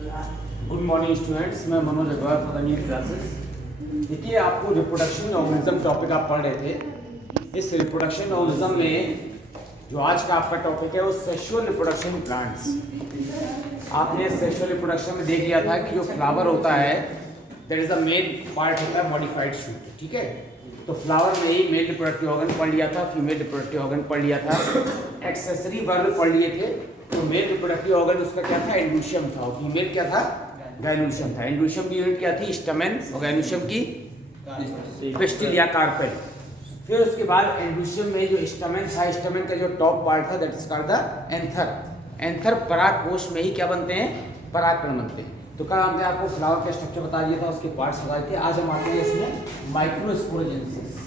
Good morning students, मैं Manoj Agrawal for the new classes. देखिए, आपको रिप्रोडक्शन ऑर्गेनिज्म टॉपिक आप पढ़ रहे थे। इस रिप्रोडक्शन ऑर्गेनिज्म में जो आज का आपका टॉपिक है वो सेक्सुअल रिप्रोडक्शन प्लांट्स। आपने सेक्सुअल रिप्रोडक्शन में देख लिया था कि जो फ्लावर होता है that is the main part होता है मॉडिफाइड शूट। ठीक है, तो फ्लावर में ही मेल रिप्रोडक्टिव ऑर्गन पढ़ लिया था, फीमेल रिप्रोडक्टिव ऑर्गन पढ़ लिया था, एक्सेसरी वर्ब पढ़ लिए थे। तो मेल रिप्रोडक्टिव ऑर्गन उसका क्या था? एंडोशियम था। और फीमेल क्या था? गाइनोशियम था। एंडोशियम की यूनिट क्या थी? स्टमेन। और गाइनोशियम की पिस्टिल या कार्पेल। फिर उसके बाद एंडोशियम में जो स्टमेन था, स्टमेन का जो टॉप पार्ट था that is called the anther. Anther परागकोश में ही क्या बनते हैं? परागकण बनते हैं। तो कल हमने आपको फ्लावर का स्ट्रक्चर बता दिया था, उसके पार्ट्स बता दिए थे। आज हम आते हैं इसमें माइक्रोस्पोरोजेनेसिस।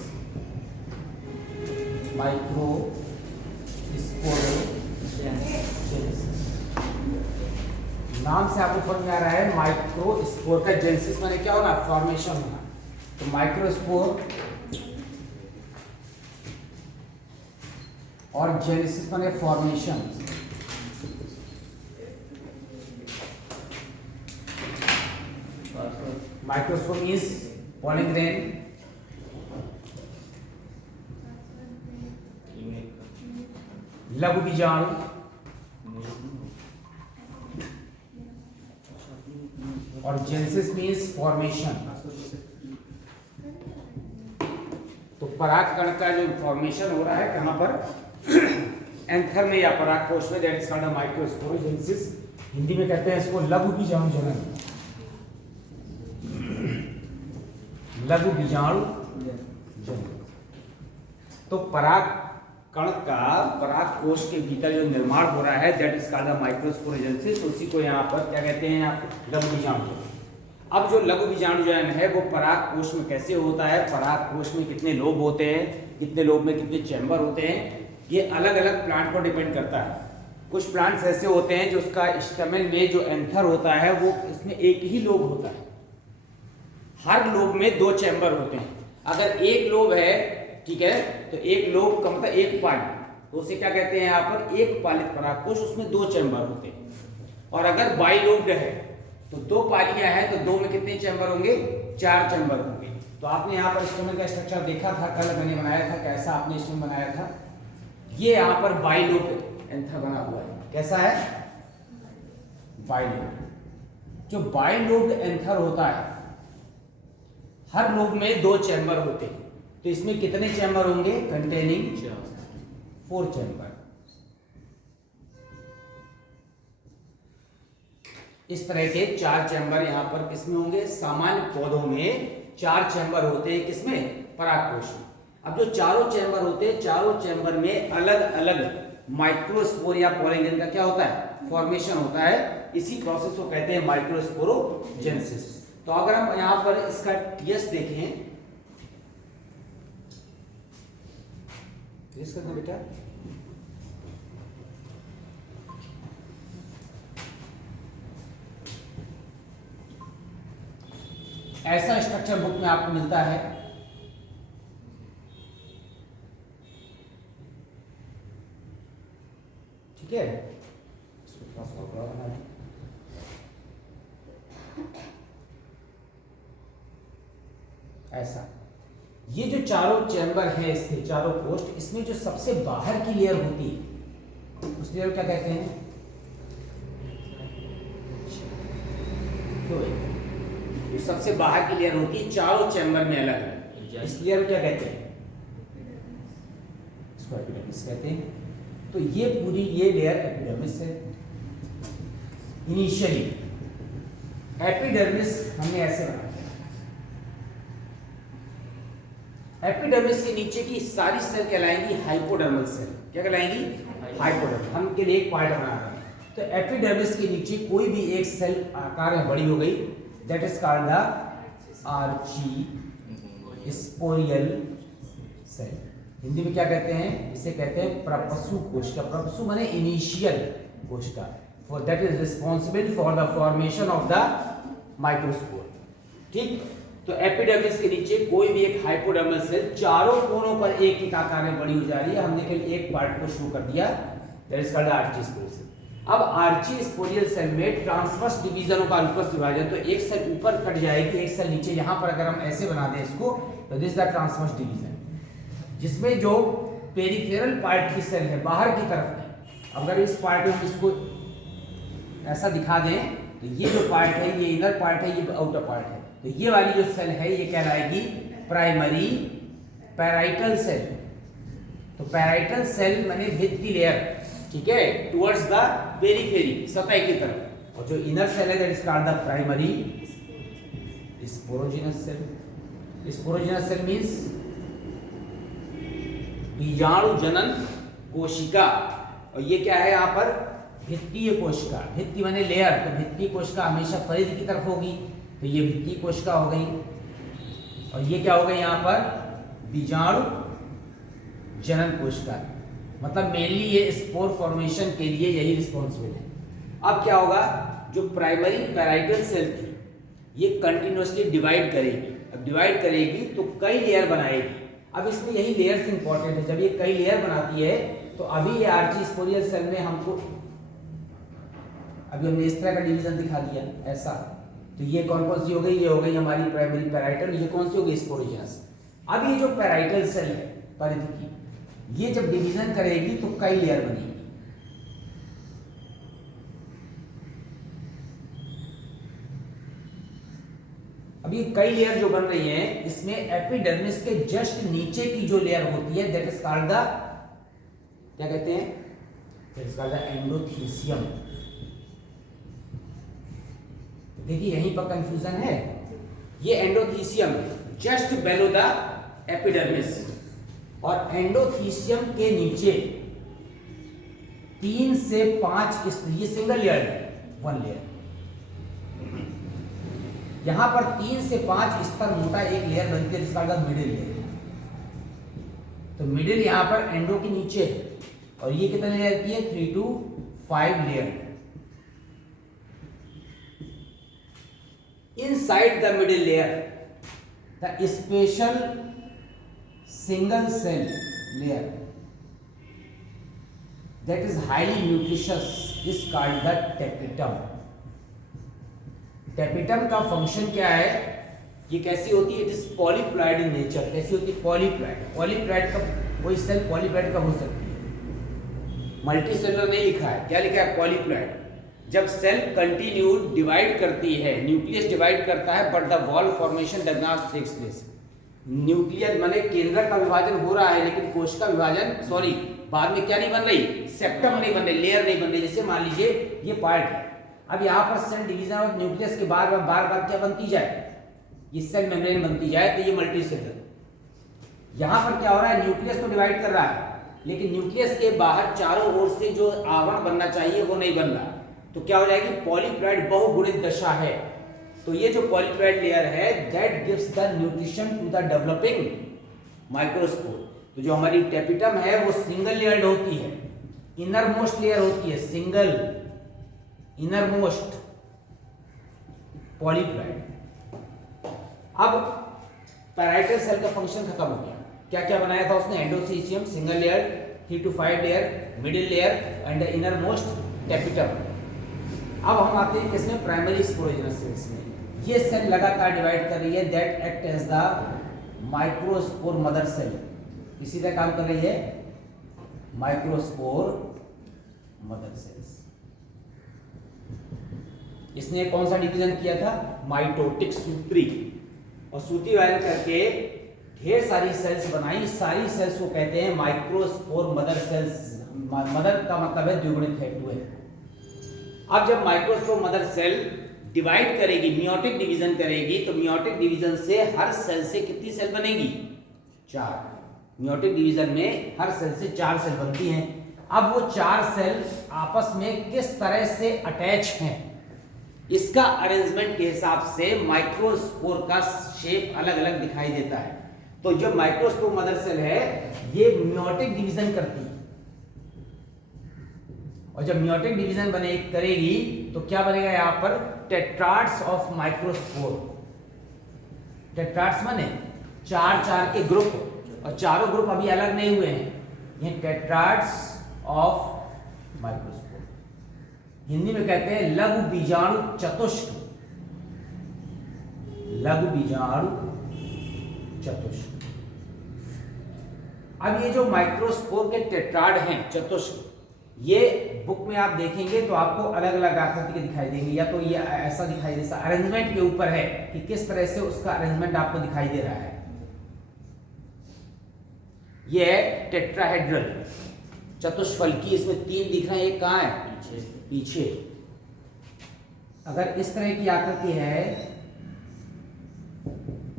नाम से आपको समझ में आ रहा है माइक्रोस्पोर का जेनेसिस माने क्या होना? फॉर्मेशन होना। तो माइक्रोस्पोर और जेनेसिस माने formation. Microspore means pollen grain, लघु बीजाणु, और जेनेसिस मींस फॉर्मेशन। तो परागकण का जो फॉर्मेशन हो रहा है कहां पर? एंथर में या परागकोश में, that is called microsporogenesis. Hindi में कहते हैं इसको लघु बीजाणु जनन। लघु बीजाणु जनन। तो परागकण का परागकोश के भीतर जो निर्माण हो रहा है दैट इज कॉल्ड माइक्रोस्पोरोजेनेसिस। उसी को यहाँ पर क्या कहते हैं? लघु बीजाणु जनन। अब जो लघु बीजाणु जनन है वो परागकोश में कैसे होता है? परागकोश में कितने लोब होते हैं, कितने लोब में कितने चैम्बर होते हैं, ये अलग अलग प्लांट पर डिपेंड करता है। कुछ प्लांट्स ऐसे होते हैं जो उसका स्टमेन में जो एंथर होता है वो इसमें एक ही लोब होता है। हर लोब में 2 चैम्बर होते हैं। अगर एक लोब है, ठीक है, तो एक लोब का मतलब एक पाली, तो उसे क्या कहते हैं? यहाँ पर एक पालित परागकोश, उसमें 2 चैम्बर होते हैं। और अगर बाइलोब्ड है तो 2 पालियां हैं तो 2 में कितने चैम्बर होंगे? 4 चैम्बर होंगे। तो आपने यहाँ पर स्टमेन का स्ट्रक्चर देखा था, कल मैंने बनाया था। कैसा आपने स्टमेन बनाया था? ये यहाँ पर बाइलोब्ड एंथर बना हुआ है। कैसा है? बाइलोब्ड। जो बाइलोब्ड एंथर होता है, हर लोब में 2 चैम्बर होते हैं। तो इसमें कितने चैम्बर होंगे? Containing 4 chamber. इस तरह के 4 चैम्बर यहाँ पर किसमें होंगे? सामान्य पौधों में 4 चैम्बर होते हैं। किसमें? परागकोश में। अब जो चारों चैम्बर होते हैं, चारों चैम्बर में अलग अलग माइक्रोस्पोर या पॉलिन का क्या होता है? फॉर्मेशन होता है। इसी प्रोसेस को कहते हैं माइक्रोस्पोरोजेनेसिस। तो अगर हम यहाँ पर इसका टीएस देखें, टीएस करना बेटा, ऐसा स्ट्रक्चर बुक में आपको मिलता है। ठीक है, इसको थोड़ा सा बड़ा बनाना है। ऐसा ये जो चारों चैम्बर है, इसके चारों पोस्ट, इसमें जो सबसे बाहर की लेयर होती है उस लेयर क्या कहते हैं? तो जो सबसे बाहर की लेयर होती है चारों चैम्बर में अलग है, इस लेयर को क्या कहते हैं? इसको एपिडर्मिस कहते हैं। तो ये पूरी ये लेयर एपिडर्मिस है। इनिशियली एपिडर्मिस हमने ऐसे बनाया। एपिडर्मिस के नीचे की सारी सेल कहलाएंगी हाइपोडर्मल सेल। क्या कहलाएंगी? हाइपोडर्मल। हम के लिए एक पार्ट बना रहे हैं। तो एपिडर्मिस के नीचे कोई भी एक सेल आकार में बड़ी हो गई, that is called the archesporial cell. Hindi में क्या कहते हैं? इसे कहते हैं प्रपसु कोशिका। प्रपसु माने इनिशियल कोशिका। For that is responsible for the formation of the microspore. ठीक, तो एपिडर्मिस के नीचे कोई भी एक हाइपोडर्मल सेल चारों कोनों पर एक एक आकार में बड़ी हो जा रही है। हमने केवल एक पार्ट को शो कर दिया, that is called archespore cell. अब आर्ची स्पोरियल सेल में ट्रांसवर्स डिवीजनों का अनुप्रस्थ विभाजन, तो एक सेल ऊपर कट जाएगी, एक सेल नीचे। यहां पर अगर हम ऐसे बना दें इसको, तो दिस द ट्रांसवर्स डिवीजन, जिसमें जो पेरिफेरल पार्ट की सेल है बाहर की तरफ है, अगर इस पार्ट में इसको ऐसा दिखा दें तो ये जो पार्ट है ये इनर पार्ट है, ये आउटर पार्ट है, तो ये वाली जो सेल है ये कहलाएगी प्राइमरी पैराइटल सेल। तो पैराइटल सेल माने भित्ति लेयर, ठीक है, टुवर्ड्स द पेरिफेरी, सतह की तरफ। और जो इनर सेल है that is called the primary sporogenous cell. Sporogenous cell means बीजाणु जनन कोशिका। और ये क्या है यहाँ पर, भित्तीय कोशिका। भित्ति माने लेयर, तो भित्तीय कोशिका हमेशा परिधि की तरफ होगी, तो ये भित्तीय कोशिका हो गई। और ये क्या हो गई यहाँ पर, बीजाणु जनन कोशिका। मतलब मेनली ये स्पोर फॉर्मेशन के लिए यही रिस्पॉन्सिबल है। अब क्या होगा, जो प्राइमरी पैराइटल सेल थी ये कंटिन्यूअसली डिवाइड करेगी। अब डिवाइड करेगी तो कई लेयर बनाएगी। अब इसमें यही लेयर्स इंपॉर्टेंट है। जब ये कई लेयर बनाती है तो अभी ये आर्ची स्पोरियल सेल में हमको, अभी हमने इस तरह का डिवीजन दिखा दिया ऐसा, तो ये कौन कौन सी हो गई, ये हो गई हमारी प्राइमरी पैराइटल, ये कौन सी हो गई, स्पोरोजिनस। अब ये जो पैराइटल सेल है परिधि की, ये जब डिवीजन करेगी तो कई लेयर बनेगी। अब ये कई लेयर जो बन रही हैं, इसमें एपिडर्मिस के जस्ट नीचे की जो लेयर होती है दैट इज कॉल्ड द, क्या कहते हैं, that is called the endothecium. देखिए यहीं पर कंफ्यूजन है, ये endothecium just bellow the epidermis, और एंडोथीसियम के नीचे 3 से 5 ये सिंगल लेयर है, वन लेयर। यहां पर 3 से 5 स्तर मोटा एक लेयर बनती है जिसका मतलब मिडिल लेयर। तो मिडिल यहां पर एंडो के नीचे है, और ये कितने लेयर की है, 3 to 5 layer. Inside the middle layer, the special single cell layer that is highly nutritious is called the tapetum. Tapetum का फंक्शन क्या है, ये कैसी होती है, it is polyploid in nature. कैसी होती है, पॉलीप्लॉइड। पॉलीप्लॉइड का कोई सेल पॉलीप्लॉइड कब हो सकती है, मल्टी सेलुलर नहीं लिखा है, क्या लिखा है, पॉलीप्लॉइड। जब सेल कंटिन्यूड डिवाइड करती है, न्यूक्लियस डिवाइड करता है, but the wall formation does not takes place. Nucleus माने केंद्र का विभाजन हो रहा है, लेकिन कोशिका विभाजन, सॉरी, बाद में क्या नहीं बन रही, सेप्टम नहीं बन रही, लेयर नहीं बन रही। जैसे मान लीजिए ये पार्ट है, अब यहाँ पर सेल डिवीजन और न्यूक्लियस के बार बार क्या बनती जाए, ये सेल मेम्ब्रेन बनती जाए, तो ये मल्टी सेलुलर। यहाँ पर क्या हो रहा है, न्यूक्लियस तो डिवाइड कर रहा है, लेकिन न्यूक्लियस के बाहर चारों ओर से जो आवरण बनना चाहिए वो नहीं बन रहा, तो क्या हो जाएगी, पॉलीप्लॉइड बहुगुणित दशा है। तो ये जो पॉलीप्लॉइड लेयर है that gives the nutrition to the developing microspore. तो जो हमारी टेपिटम है वो सिंगल लेयर्ड होती है, इनर मोस्ट लेयर होती है, सिंगल इनर मोस्ट पॉलीप्लॉइड। अब पैराइटल सेल का फंक्शन खत्म हो गया। क्या क्या बनाया था उसने, endothecium single layer, 3 to 5 layer, middle layer and inner most tapetum. अब हम आते हैं किसमें, प्राइमरी स्पोरोजिनस सेल्स में। ये सेल लगातार डिवाइड कर रही है, that act as the microspore mother cell. इसी तरह काम कर रही है माइक्रोस्पोर मदर सेल्स। इसने कौन सा डिवीजन किया था, माइटोटिक सूत्री, और सूत्री विभाजन करके ढेर सारी सेल्स बनाई। सारी सेल्स को कहते हैं माइक्रोस्पोर मदर सेल्स। मदर का मतलब है द्विगुणित है, 2 है। अब जब माइक्रोस्पोर मदर सेल डिवाइड करेगी, मियोटिक डिवीजन करेगी, तो मियोटिक डिवीजन से हर सेल से कितनी सेल बनेगी, 4। मियोटिक डिवीजन में हर सेल से 4 सेल बनती हैं। अब वो 4 सेल आपस में किस तरह से अटैच हैं, इसका अरेंजमेंट के हिसाब से माइक्रोस्पोर का शेप अलग अलग दिखाई देता है। तो जो माइक्रोस्पोर मदर सेल है ये मियोटिक डिवीजन करती है, और जब मियोटिक डिवीजन करेगी तो क्या बनेगा, यहां पर टेट्राड्स ऑफ माइक्रोस्पोर। टेट्राड्स माने 4 के ग्रुप, और चारों ग्रुप अभी अलग नहीं हुए हैं, ये टेट्राड्स ऑफ माइक्रोस्पोर। हिंदी में कहते हैं लघु बीजाणु चतुष्क, लघु बीजाणु चतुष्क। अब ये जो माइक्रोस्पोर के टेट्राड हैं चतुष्क, ये बुक में आप देखेंगे तो आपको अलग अलग आकृति के दिखाई देंगे, या तो ये ऐसा दिखाई दे, अरेंजमेंट के ऊपर है कि किस तरह से उसका अरेंजमेंट आपको दिखाई दे रहा है। ये है टेट्राहेड्रल चतुष्फलकी, इसमें 3 दिख रहे हैं, एक कहां है पीछे। अगर इस तरह की आकृति है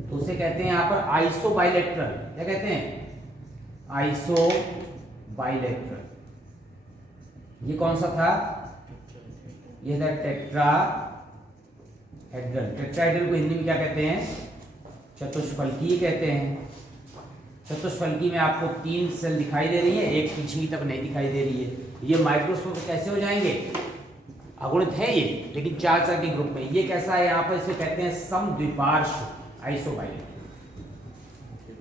तो उसे कहते हैं यहां पर आइसो बाइलेटरल। क्या कहते हैं? Iso bilateral. ये कौन सा था? ये था टेट्राहेड्रल। टेट्राहेड्रल को हिंदी में क्या कहते हैं? चतुष्फलकी कहते हैं। चतुष्फलकी में आपको 3 सेल दिखाई दे रही है, एक पीछे की तरफ नहीं दिखाई दे रही है। ये माइक्रोस्कोप कैसे हो जाएंगे? अगुणित है ये, लेकिन 4 के ग्रुप में। ये कैसा है? यहाँ पर इसे कहते हैं समद्विपार्श्व आइसोबाइलेटरल।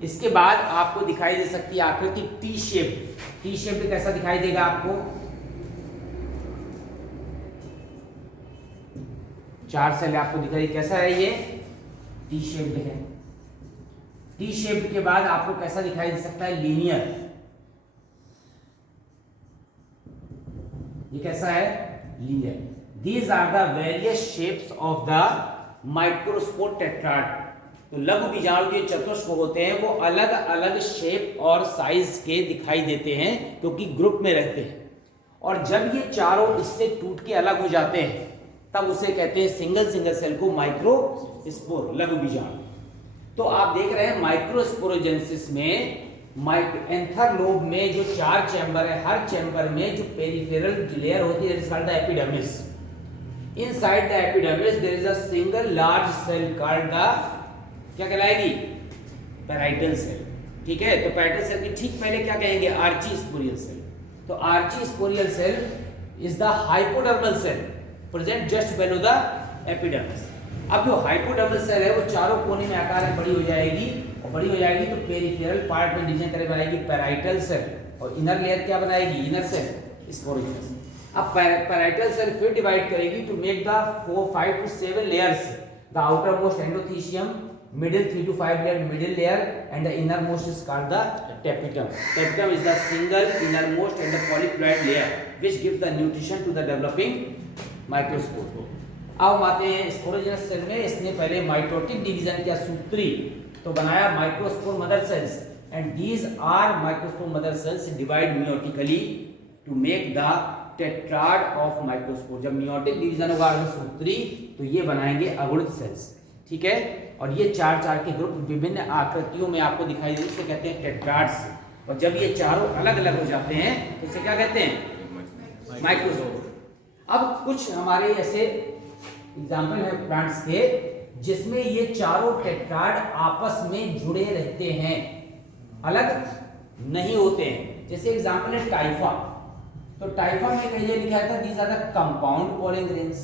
इसके बाद आपको दिखाई दे सकती है आकृति टी शेप। टी शेप कैसा दिखाई देगा आपको? 4 सेल आपको दिखाई, कैसा है ये? टी शेप्ड है। टी शेप्ड के बाद आपको कैसा दिखाई दे सकता है? लीनियर। ये कैसा है? Linear. These are the various shapes of the microspore tetrad. तो लघु बीजाणु के चतुष्क होते हैं वो अलग अलग शेप और साइज के दिखाई देते हैं क्योंकि ग्रुप में रहते हैं। और जब ये चारों इससे टूट के अलग हो जाते हैं तब उसे कहते हैं सिंगल सेल को माइक्रोस्पोर, लघु बीजाणु। तो आप देख रहे हैं माइक्रोस्पोरोजेंसिस में एंथर लोब में जो 4 चैम्बर है, हर चैम्बर में जो पेरिफेरल लेयर होती है it is called the epidermis. Inside the epidermis there is a single large cell called the, क्या कहलाएगी? Parietal cell. ठीक है, तो पैराइटल सेल की ठीक पहले क्या कहेंगे? Archesporial cell. तो archesporial cell is the hypodermal cell present just below the epidermis. अब जो हाइपोडर्मल सेल है वो चारों कोने में आकार में बड़ी हो जाएगी, और बड़ी हो जाएगी तो पेरिफेरल पार्ट में डिवीजन करके बनाएगी पैराइटल सेल, और इनर लेयर क्या बनाएगी? Inner cell, sporogenous. अब पैराइटल सेल फिर डिवाइड करेगी to make the 5 to 7 layers. The outer most endothecium, middle 3 to 5 layer middle layer, and the inner most is called the tapetum. Tapetum is the single inner most and the polyploid layer which gives the nutrition to the developing microspore. अब आते हैं sporogenous cell में। इसने पहले mitotic division किया, सूत्री, तो बनाया microspore mother cells, and these are microspore mother cells divide meiotically to make the tetrad of microspore. जब मियोटिक डिवीजन होगा सूत्री तो ये बनाएंगे अगुणित सेल्स। ठीक है, और ये 4 के ग्रुप विभिन्न आकृतियों में आपको दिखाई देते हैं, कहते हैं टेट्राड्स। और जब ये चारों अलग अलग हो जाते हैं तो इसे क्या कहते हैं? माइक्रोस्पोर। अब कुछ हमारे ऐसे एग्जाम्पल है प्लांट्स के जिसमें ये चारों टेट्राड आपस में जुड़े रहते हैं, अलग नहीं होते हैं। जैसे एग्जाम्पल है टाइफा। तो टाइफा में कहीं लिखा था these are the compound pollen grains.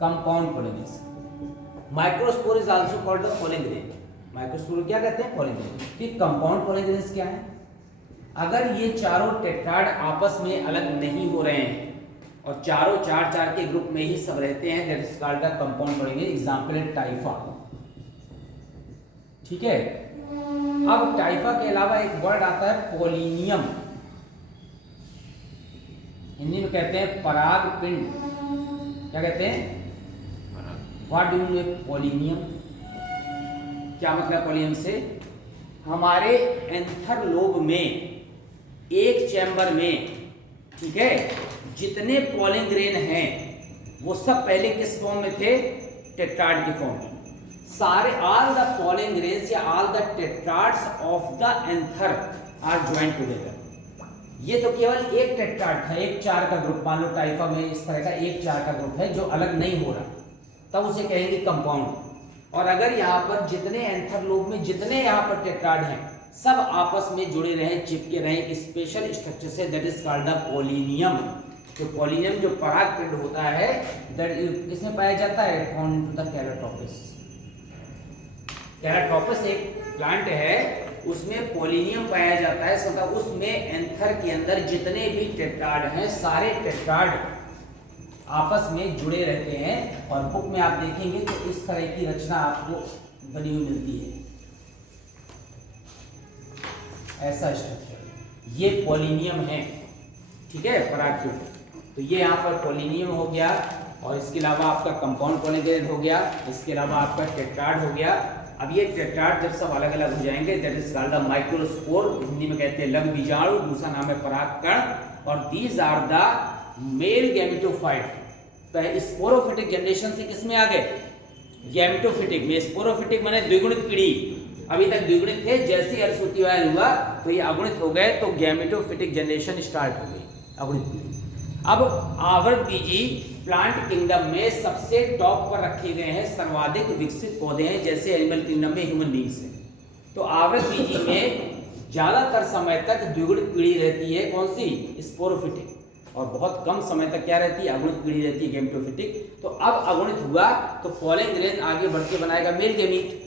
Compound pollen grains. Microspore is also called the pollen grain. Microspore क्या कहते हैं? Pollen grain. ठीक, कंपाउंड पोलिंग ग्रेन्स क्या है? अगर ये चारों टेट्राड आपस में अलग नहीं हो रहे हैं और चारों 4 के ग्रुप में ही सब रहते हैं, that is called the compound polling. Example है टाइफा। ठीक है, अब टाइफा के अलावा एक वर्ड आता है पोलिनियम। हिंदी में कहते हैं पराग पिंड। क्या कहते हैं? What do you mean polonium? क्या मतलब पोलिनियम से? हमारे एंथर लोब में एक चैम्बर में, ठीक है, जितने पोलिंग ग्रेन हैं वो सब पहले किस फॉर्म में थे? टेट्राड के फॉर्म में। सारे ऑल द पोलिंग ग्रेन्स या all the tetrads of the anther are joint together. ये तो केवल एक टेट्राड था, एक 4 का ग्रुप। मान लो टाइफा में इस तरह का एक 4 का ग्रुप है जो अलग नहीं हो रहा, तब उसे कहेंगे कंपाउंड। और अगर यहाँ पर जितने एंथर लोब में जितने यहाँ पर टेट्राड हैं सब आपस में जुड़े रहे, चिपके रहे एक स्पेशल स्ट्रक्चर से, that is called the polonium. तो पोलिनियम जो पराग पिंड होता है दैट किसमें पाया जाता है? Found in the कैराटोपिस। कैराटोपिस एक प्लांट है उसमें पोलिनियम पाया जाता है, मतलब उसमें एंथर के अंदर जितने भी टेट्राड हैं सारे टेट्राड आपस में जुड़े रहते हैं। और बुक में आप देखेंगे तो इस तरह की रचना आपको बनी हुई मिलती है, ऐसा स्ट्रक्चर। ये पोलिनियम है, ठीक है, परागकण। तो ये यहाँ पर पोलिनियम हो गया, और इसके अलावा आपका कंपाउंड पोलिनेग्रेन हो गया, इसके अलावा आपका टेट्राड हो गया। अब ये टेट्राड जब सब अलग अलग हो जाएंगे, that is called the microspore, Hindi में कहते हैं लघु बीजाणु, दूसरा नाम है परागकण। और these are the male gametophyte. Sporophytic generation से किसमें आ गए? गैमेटोफिटिक में। स्पोरोफिटिक माने द्विगुणित पीढ़ी, अभी तक द्विगुणित थे, जैसे ही अर्धसूत्रीवायन हुआ तो ये अगुणित हो गए, तो गैमेटोफिटिक जनरेशन स्टार्ट हो गई, अगुणित पीढ़ी। अब आवृतबीजी प्लांट किंगडम में सबसे टॉप पर रखे गए हैं, सर्वाधिक विकसित पौधे हैं, जैसे एनिमल किंगडम में ह्यूमन बींग्स है। तो आवृतबीजी में ज्यादातर समय तक द्विगुणित पीढ़ी रहती है, कौन सी? स्पोरोफिटिक। और बहुत कम समय तक क्या रहती है? अगुणित पीढ़ी रहती है, गैमेटोफिटिक। तो अब अगुणित हुआ तो पॉलन ग्रेन आगे बढ़ के बनाएगा मेल गैमीट।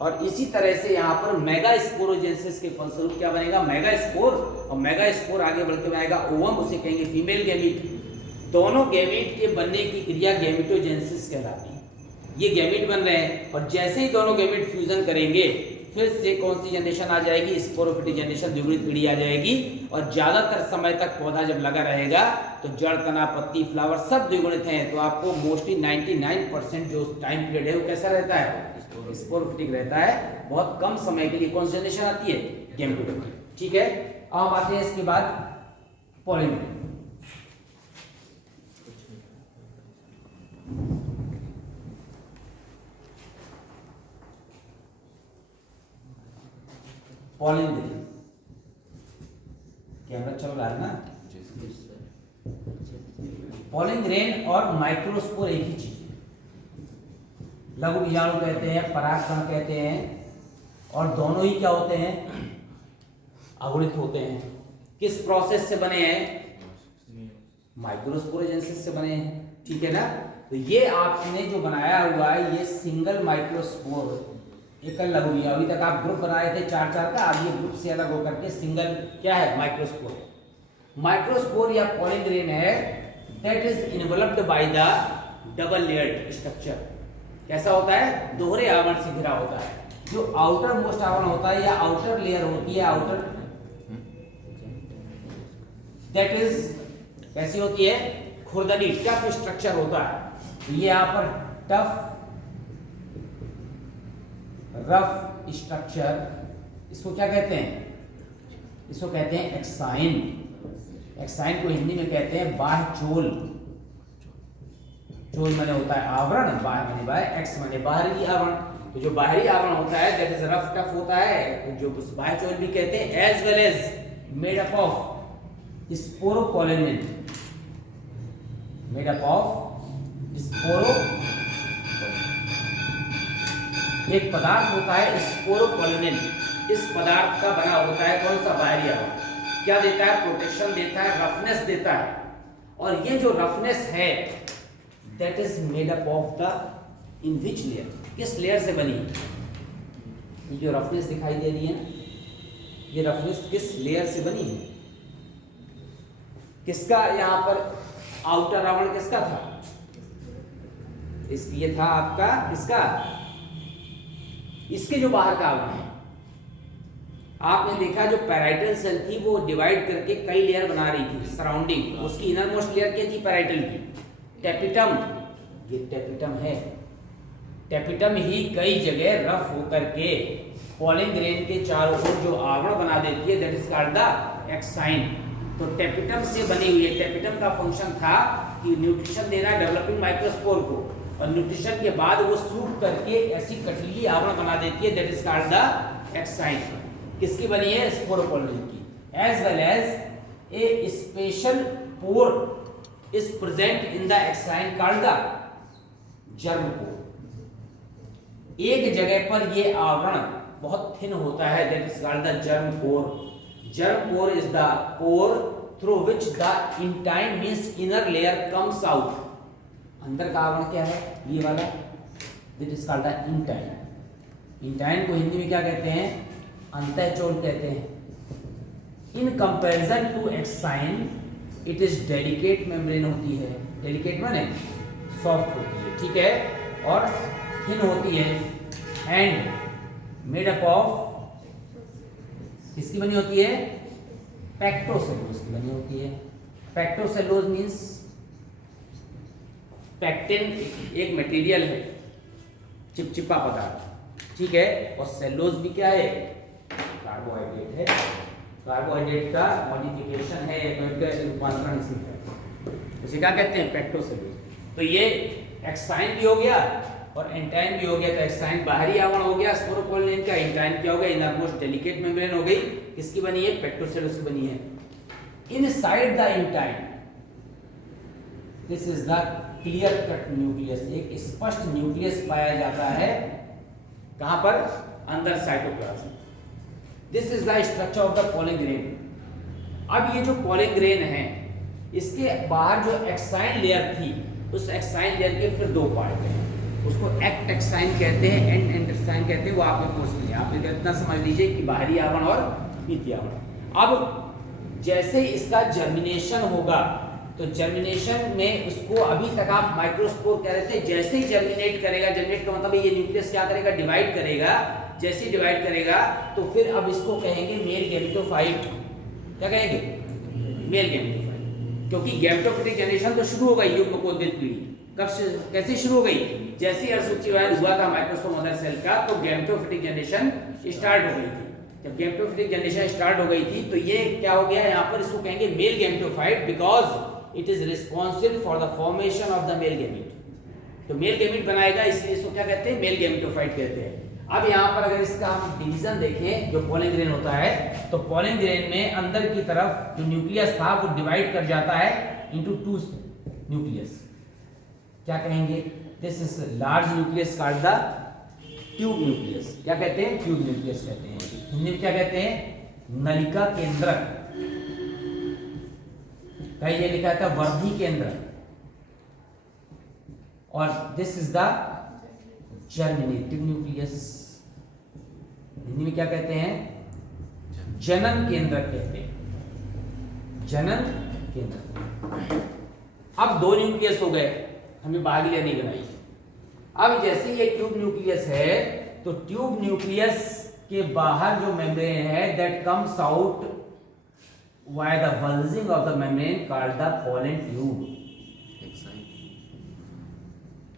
और इसी तरह से यहाँ पर मेगा स्पोरोजेंसिस के फलस्वरूप क्या बनेगा? Mega spore. और मेगा स्पोर आगे बढ़ के बनाएगा ओवम, उसे कहेंगे फीमेल गैमीट। दोनों गैमीट के बनने की क्रिया गैमेटोजेंसिस कहलाती है। ये गैमीट बन रहे हैं, और जैसे ही दोनों गैमीट फ्यूजन करेंगे फिर से कौन सी जनरेशन आ जाएगी? स्पोरोफिटिक जनरेशन, द्विगुणित पीढ़ी आ जाएगी। और ज्यादातर समय तक पौधा जब लगा रहेगा तो जड़, तना, पत्ती, फ्लावर सब द्विगुणित हैं। तो आपको मोस्टली 99% जो टाइम पीरियड है वो कैसा रहता है? स्पोरोफिटिक रहता है। बहुत कम समय के लिए कौन सी जनरेशन आती है? गैमेटोफिटिक। ठीक है, अब आते हैं इसके बाद pollen grain. Pollen grain camera चल रहा है ना? पॉलन ग्रेन और माइक्रोस्पोर एक ही चीज है। लघु बीजाणु कहते हैं, परागकण कहते हैं, और दोनों ही क्या होते हैं? अगुणित होते हैं। किस प्रोसेस से बने हैं? माइक्रोस्पोरेजेंसिस से बने हैं, ठीक है ना? तो ये आपने जो बनाया हुआ है ये सिंगल माइक्रोस्पोर, एकल लघु बीजाणु। अभी तक आप ग्रुप बनाए थे 4-4 का, अब ये ग्रुप से अलग होकर के सिंगल क्या है? माइक्रोस्पोर। माइक्रोस्पोर या पॉलन ग्रेन है that is involved by the double layered structure. कैसा होता है? दोहरे आवरण से घिरा होता है। जो आउटर मोस्ट आवरण होता है या आउटर लेयर होती है, आउटर दैट इज कैसी होती है? खुरदनी, टफ स्ट्रक्चर होता है। तो ये यहाँ पर टफ रफ स्ट्रक्चर, इसको क्या कहते हैं? इसको कहते हैं एक्साइन। एक्साइन को हिंदी में कहते हैं बाह्य चोल। चोल माने होता है आवरण, बाह्य माने बाह्य, एक्स माने बाहरी आवरण। तो जो बाहरी आवरण होता है दैट इज रफ टफ होता है, जो बाह्य चोल भी कहते हैं, as well as made up of sporopollenin, made up of sporo, एक पदार्थ होता है स्पोरोपोलिन। इस पदार्थ का बना होता है कौन सा? बाहरी आवरण। क्या देता है? प्रोटेक्शन देता है, रफनेस देता है। और ये जो रफनेस है that is made up of the in which layer? किस लेयर से बनी है? ये जो रफनेस दिखाई दे रही है ना, ये रफनेस किस लेयर से बनी है? किसका यहाँ पर आउटर आवरण किसका था? ये था आपका किसका? इसके जो बाहर का आवरण है, आपने देखा जो पैराइटल सेल थी वो डिवाइड करके कई लेयर बना रही थी सराउंडिंग। उसकी इनर मोस्ट लेयर क्या थी? पैराइटल की। टेपिटम, ये टेपिटम है। टेपिटम ही कई जगह रफ होकर के पॉलन ग्रेन के चारों ओर जो आवरण बना देती है that is called the exine. तो टेपिटम से बनी हुई है। टेपिटम का फंक्शन था कि न्यूट्रिशन देना डेवलपिंग माइक्रोस्पोर को, और न्यूट्रिशन के बाद वो सूख करके ऐसी कठिली आवरण बना देती है that is called the exine. किसकी बनी है? स्पोरोपोलिन की। As well as a special pore is present in the exine called the germ pore. एक जगह पर ये आवरण बहुत थिन होता है that is called the germ pore. Germ pore is the pore through which the intine means inner layer comes out. अंदर का आवरण क्या है? ये वाला, that is called the intine. Intine को हिंदी में क्या कहते हैं? अंतःचोल कहते हैं। In comparison to exine it is delicate membrane होती है। डेलिकेट माने सॉफ्ट होती है, ठीक है, और थिन होती है एंड मेड अप ऑफ किसकी बनी होती है? पेक्टोसेलुलोज की बनी होती है। पेक्टोसेलुलोज मींस पेक्टिन एक मटेरियल है, चिपचिपा पदार्थ, ठीक है, और सेलुलोज भी क्या है? कार्बोहाइड्रेट है। कार्बोहाइड्रेट का मॉडिफिकेशन है, रूपांतरण इसमें है, उसे क्या कहते हैं? पेक्टोसेलुलोज। तो ये एक्साइन भी हो गया और एंटाइन भी हो गया। तो एक्साइन बाहरी आवरण हो गया स्पोरोपोलिन का, एंटाइन क्या हो गया? इनरमोस्ट डेलिकेट मेम्ब्रेन हो गई। किसकी बनी है? पेक्टोसेलुलोज की बनी है। Inside the एंटाइन this is the clear cut nucleus, एक स्पष्ट न्यूक्लियस पाया जाता है। कहां पर? अंदर cytoplasm. This is the structure of the pollen grain. अब ये जो पोलिन ग्रेन है, इसके बाहर जो एक्साइन लेयर थी, उस एक्साइन लेयर के फिर दो पार्ट हैं। उसको एक्ट एक्साइन कहते हैं, एंड एक्साइन कहते हैं। वो आपके कोर्स में आप इतना समझ लीजिए कि बाहरी आवरण और भीतरी आवरण। अब जैसे इसका जर्मिनेशन होगा, तो जर्मिनेशन में उसको अभी तक आप माइक्रोस्पोर कह रहे थे, जैसे ही जर्मिनेट करेगा, जर्मिनेट का मतलब ये न्यूक्लियस क्या करेगा? डिवाइड करेगा। जैसे ही डिवाइड करेगा तो फिर अब इसको कहेंगे मेल गैमेटोफाइट। क्या कहेंगे? Male gametophyte. क्योंकि गैमेटोफिटिक जनरेशन तो शुरू हो गई युग्मकोद्भिद पीढ़ी। कब से, कैसे शुरू हो गई? जैसे ही अर्धसूत्रीविभाजन हुआ था माइक्रोस्पोर मदर सेल का, तो गैमेटोफिटिक जनरेशन स्टार्ट हो गई थी। जब गैमेटोफिटिक जनरेशन स्टार्ट हो गई थी तो ये क्या हो गया यहाँ पर? इसको कहेंगे male gametophyte because it is responsible for the formation of the male gamete. तो मेल गैमीट बनाएगा, इसलिए इसको क्या कहते हैं? मेल गैमेटोफाइट कहते हैं। अब यहाँ पर अगर इसका हम डिवीजन देखें, जो पोलिन ग्रेन होता है, तो पोलिन ग्रेन में अंदर की तरफ जो न्यूक्लियस था वो डिवाइड कर जाता है इनटू टू न्यूक्लियस। क्या कहेंगे? This is large nucleus called the tube nucleus. क्या कहते हैं? ट्यूब न्यूक्लियस कहते हैं। हिंदी में क्या कहते हैं? नलिका केंद्रक। कहीं ये लिखा था वर्धी केंद्र। और this is the germinative nucleus. Hindi में क्या कहते हैं? जनन केंद्र कहते हैं। जनन केंद्र। अब दो न्यूक्लियस हो गए, हमें बाहरी लेयर नहीं बनाई। अब जैसे ये ट्यूब न्यूक्लियस है, तो ट्यूब न्यूक्लियस के बाहर जो मेम्ब्रेन है that comes out via the bulging of the membrane called the pollen tube.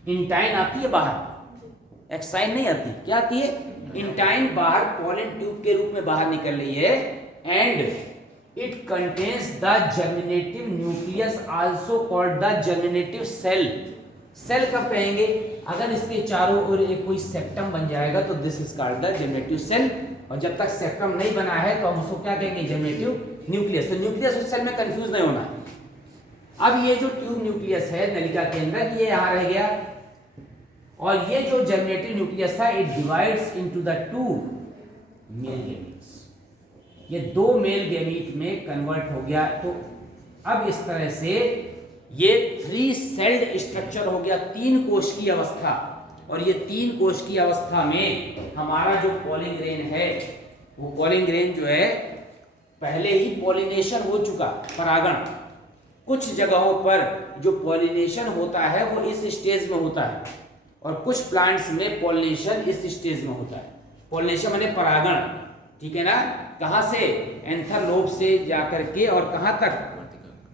Intine आती है बाहर, एक्साइन नहीं आती। क्या आती है? इंटाइन बाहर पोलन ट्यूब के रूप में बाहर निकल रही है and it contains the germinative nucleus also called the germinative cell. Cell कब कहेंगे? अगर इसके चारों ओर एक कोई सेप्टम बन जाएगा तो this is called the germinative cell. और जब तक सेप्टम नहीं बना है तो हम उसको क्या कहेंगे? Germinative nucleus. तो न्यूक्लियस उस सेल में कंफ्यूज नहीं होना है। अब ये जो ट्यूब न्यूक्लियस है नलिका केंद्र, ये यहां रह गया, और ये जो जर्मिनेटिव न्यूक्लियस था it divides into the two male gametes. ये दो मेल गैमीट में कन्वर्ट हो गया। तो अब इस तरह से ये 3 सेल्ड स्ट्रक्चर हो गया, 3 कोश की अवस्था। और ये 3 कोश की अवस्था में हमारा जो पोलिन ग्रेन है, वो पोलिन ग्रेन जो है पहले ही पॉलिनेशन हो चुका, परागण। कुछ जगहों पर जो पॉलिनेशन होता है वो इस स्टेज में होता है, और कुछ प्लांट्स में पॉलिनेशन इस स्टेज में होता है। पॉलिनेशन माने परागण, ठीक है ना? कहां से? एंथर लोब से जाकर के और कहां तक?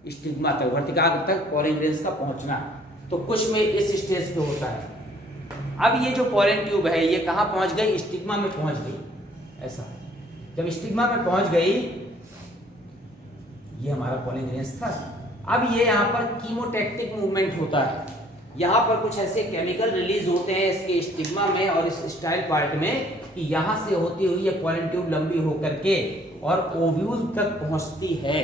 स्टिग्मा तक, वर्तिकाग्र तक पोलिन ग्रेन्स का पहुंचना। तो कुछ में इस स्टेज पे होता है। अब ये जो पोलन ट्यूब है ये कहां पहुंच गई? स्टिग्मा में पहुंच गई। ऐसा जब स्टिग्मा में पहुंच गई, ये हमारा पोलन ग्रेन्स था। अब ये यहाँ पर कीमोटैक्टिक मूवमेंट होता है। यहाँ पर कुछ ऐसे केमिकल रिलीज होते हैं इसके स्टिग्मा में और इस स्टाइल पार्ट में कि यहाँ से होती हुई ये पोलन ट्यूब लंबी होकर के और ओव्यूल तक पहुंचती है,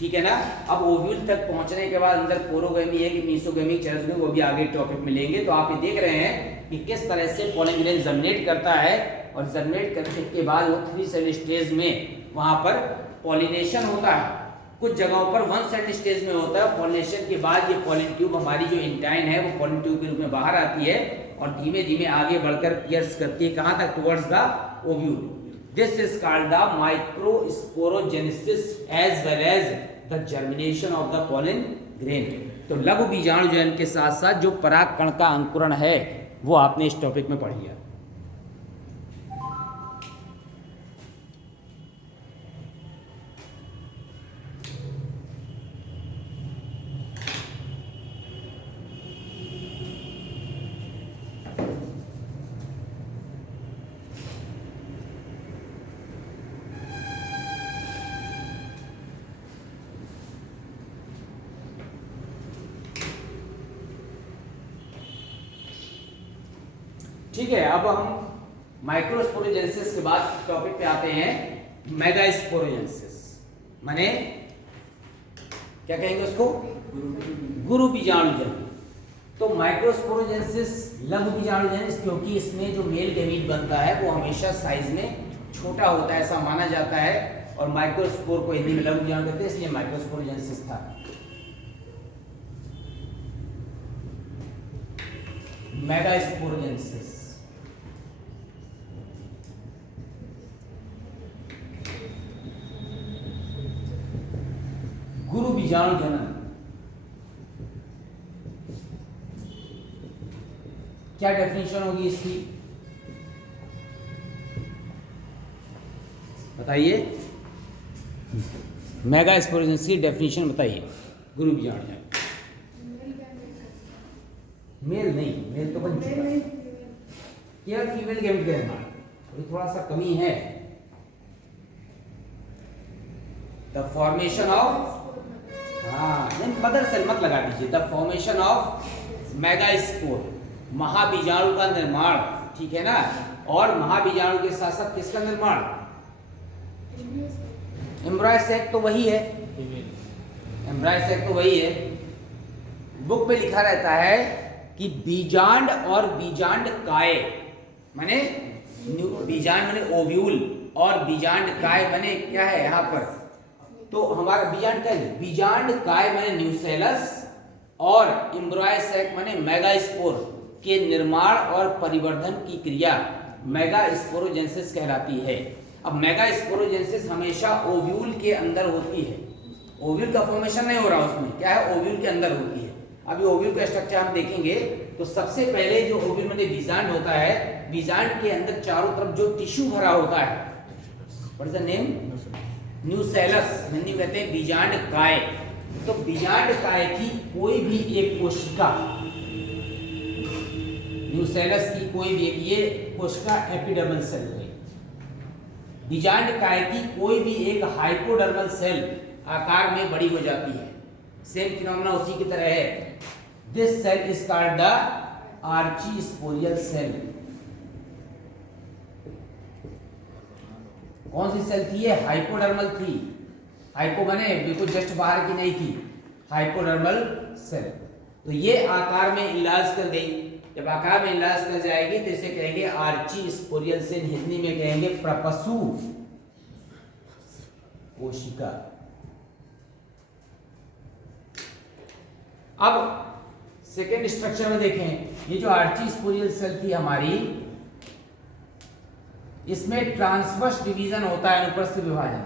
ठीक है ना? अब ओव्यूल तक पहुंचने के बाद अंदर पोरोगेमी है कि मीसोगेमी, चेरसोगेमी, वो भी आगे टॉपिक में लेंगे। तो आप ये देख रहे हैं कि किस तरह से पोलन ग्रेन जर्मिनेट करता है, और जर्मिनेट करने के बाद वो 3 सेल स्टेज में वहां पर पॉलिनेशन होता है। कुछ जगहों पर 1 सेल स्टेज में होता है। पॉलिनेशन के बाद ये पोलन ट्यूब हमारी जो इंटाइन है वो पोलन ट्यूब के रूप में बाहर आती है और धीमे धीमे आगे बढ़कर पियर्स करती है कहां तक? Towards the ovule. This is called the microsporogenesis as well as the germination of the pollen grain. तो लघु बीजाणु जनन के साथ साथ जो परागकण का अंकुरण है वो आपने इस टॉपिक में पढ़ लिया। ठीक है, अब हम माइक्रोस्पोरोजेनेसिस के बाद टॉपिक पे आते हैं मेगास्पोरोजेनेसिस, माने क्या कहेंगे उसको, गुरु बीजाणु जनन। तो माइक्रोस्पोरोजेनेसिस लघु बीजाणु जनन क्योंकि इसमें जो मेल गैमीट बनता है वो हमेशा साइज में छोटा होता है ऐसा माना जाता है, और माइक्रोस्पोर को हिंदी में लघु बीजाणु कहते हैं, इसलिए माइक्रोस्पोरोजेनेसिस था। मेगास्पोरोजेनेसिस गुरु बीजाणु जनन, क्या डेफिनेशन होगी इसकी बताइए, मेगास्पोरोजेनेसिस की डेफिनेशन बताइए। गुरु बीजाणु जनन मेल नहीं, मेल तो बन चुका, केवल फीमेल गैमेट का निर्माण, अभी थोड़ा सा कमी है। द फॉर्मेशन ऑफ, नहीं मदर सेल मत लगा दीजिए, द फॉर्मेशन ऑफ मेगास्पोर, महाबीजाणु का निर्माण, ठीक है ना। और महाबीजाणु के साथ साथ किसका निर्माण, एम्ब्रायो सैक तो वही है, एम्ब्रायो सैक तो वही है। बुक में लिखा रहता है कि बीजांड और बीजांड काय, माने बीजांड माने ओव्यूल और बीजांड काय माने क्या है यहाँ पर, तो हमारा बीजांड काय, बीजांड काय माने न्यूसेलस और एम्ब्रायो सैक माने मेगास्पोर के निर्माण और परिवर्धन की क्रिया मेगास्पोरोजेनेसिस कहलाती है। अब मेगास्पोरोजेनेसिस हमेशा ओव्यूल के अंदर होती है, ओव्यूल का फॉर्मेशन नहीं हो रहा उसमें, क्या है ओव्यूल के अंदर होती है। अभी ओव्यूल का स्ट्रक्चर हम देखेंगे तो सबसे पहले जो ओव्यूल में बीजांड होता है, बीजांड के अंदर चारों तरफ जो टिश्यू भरा होता है, what is the name, nucellus, Hindi में कहते हैं बीजांड काय। तो बीजांड काय की कोई भी एक कोशिका, न्यूसेलस की कोई भी एक ये कोशिका एपिडर्मल सेल है, बीजांड काय की कोई भी एक हाइपोडर्मल सेल आकार में बड़ी हो जाती है। सेम फिनोमेना उसी की तरह है। This cell is called the archesporial cell. कौन सी सेल थी ये, हाइपोडर्मल थी, हाइपो माने बिल्कुल जस्ट बाहर की नहीं थी, हाइपोडर्मल सेल। तो ये आकार में इलाज कर गई, जब आकार में इलाज कर जाएगी तो इसे कहेंगे आर्चीस्पोरियल सेल, हिंदी में कहेंगे प्रपसु कोशिका। अब सेकेंड स्ट्रक्चर में देखें, ये जो आर्चीस्पोरियल सेल थी हमारी, इसमें ट्रांसवर्स डिवीजन होता है, अनुप्रस्थ विभाजन।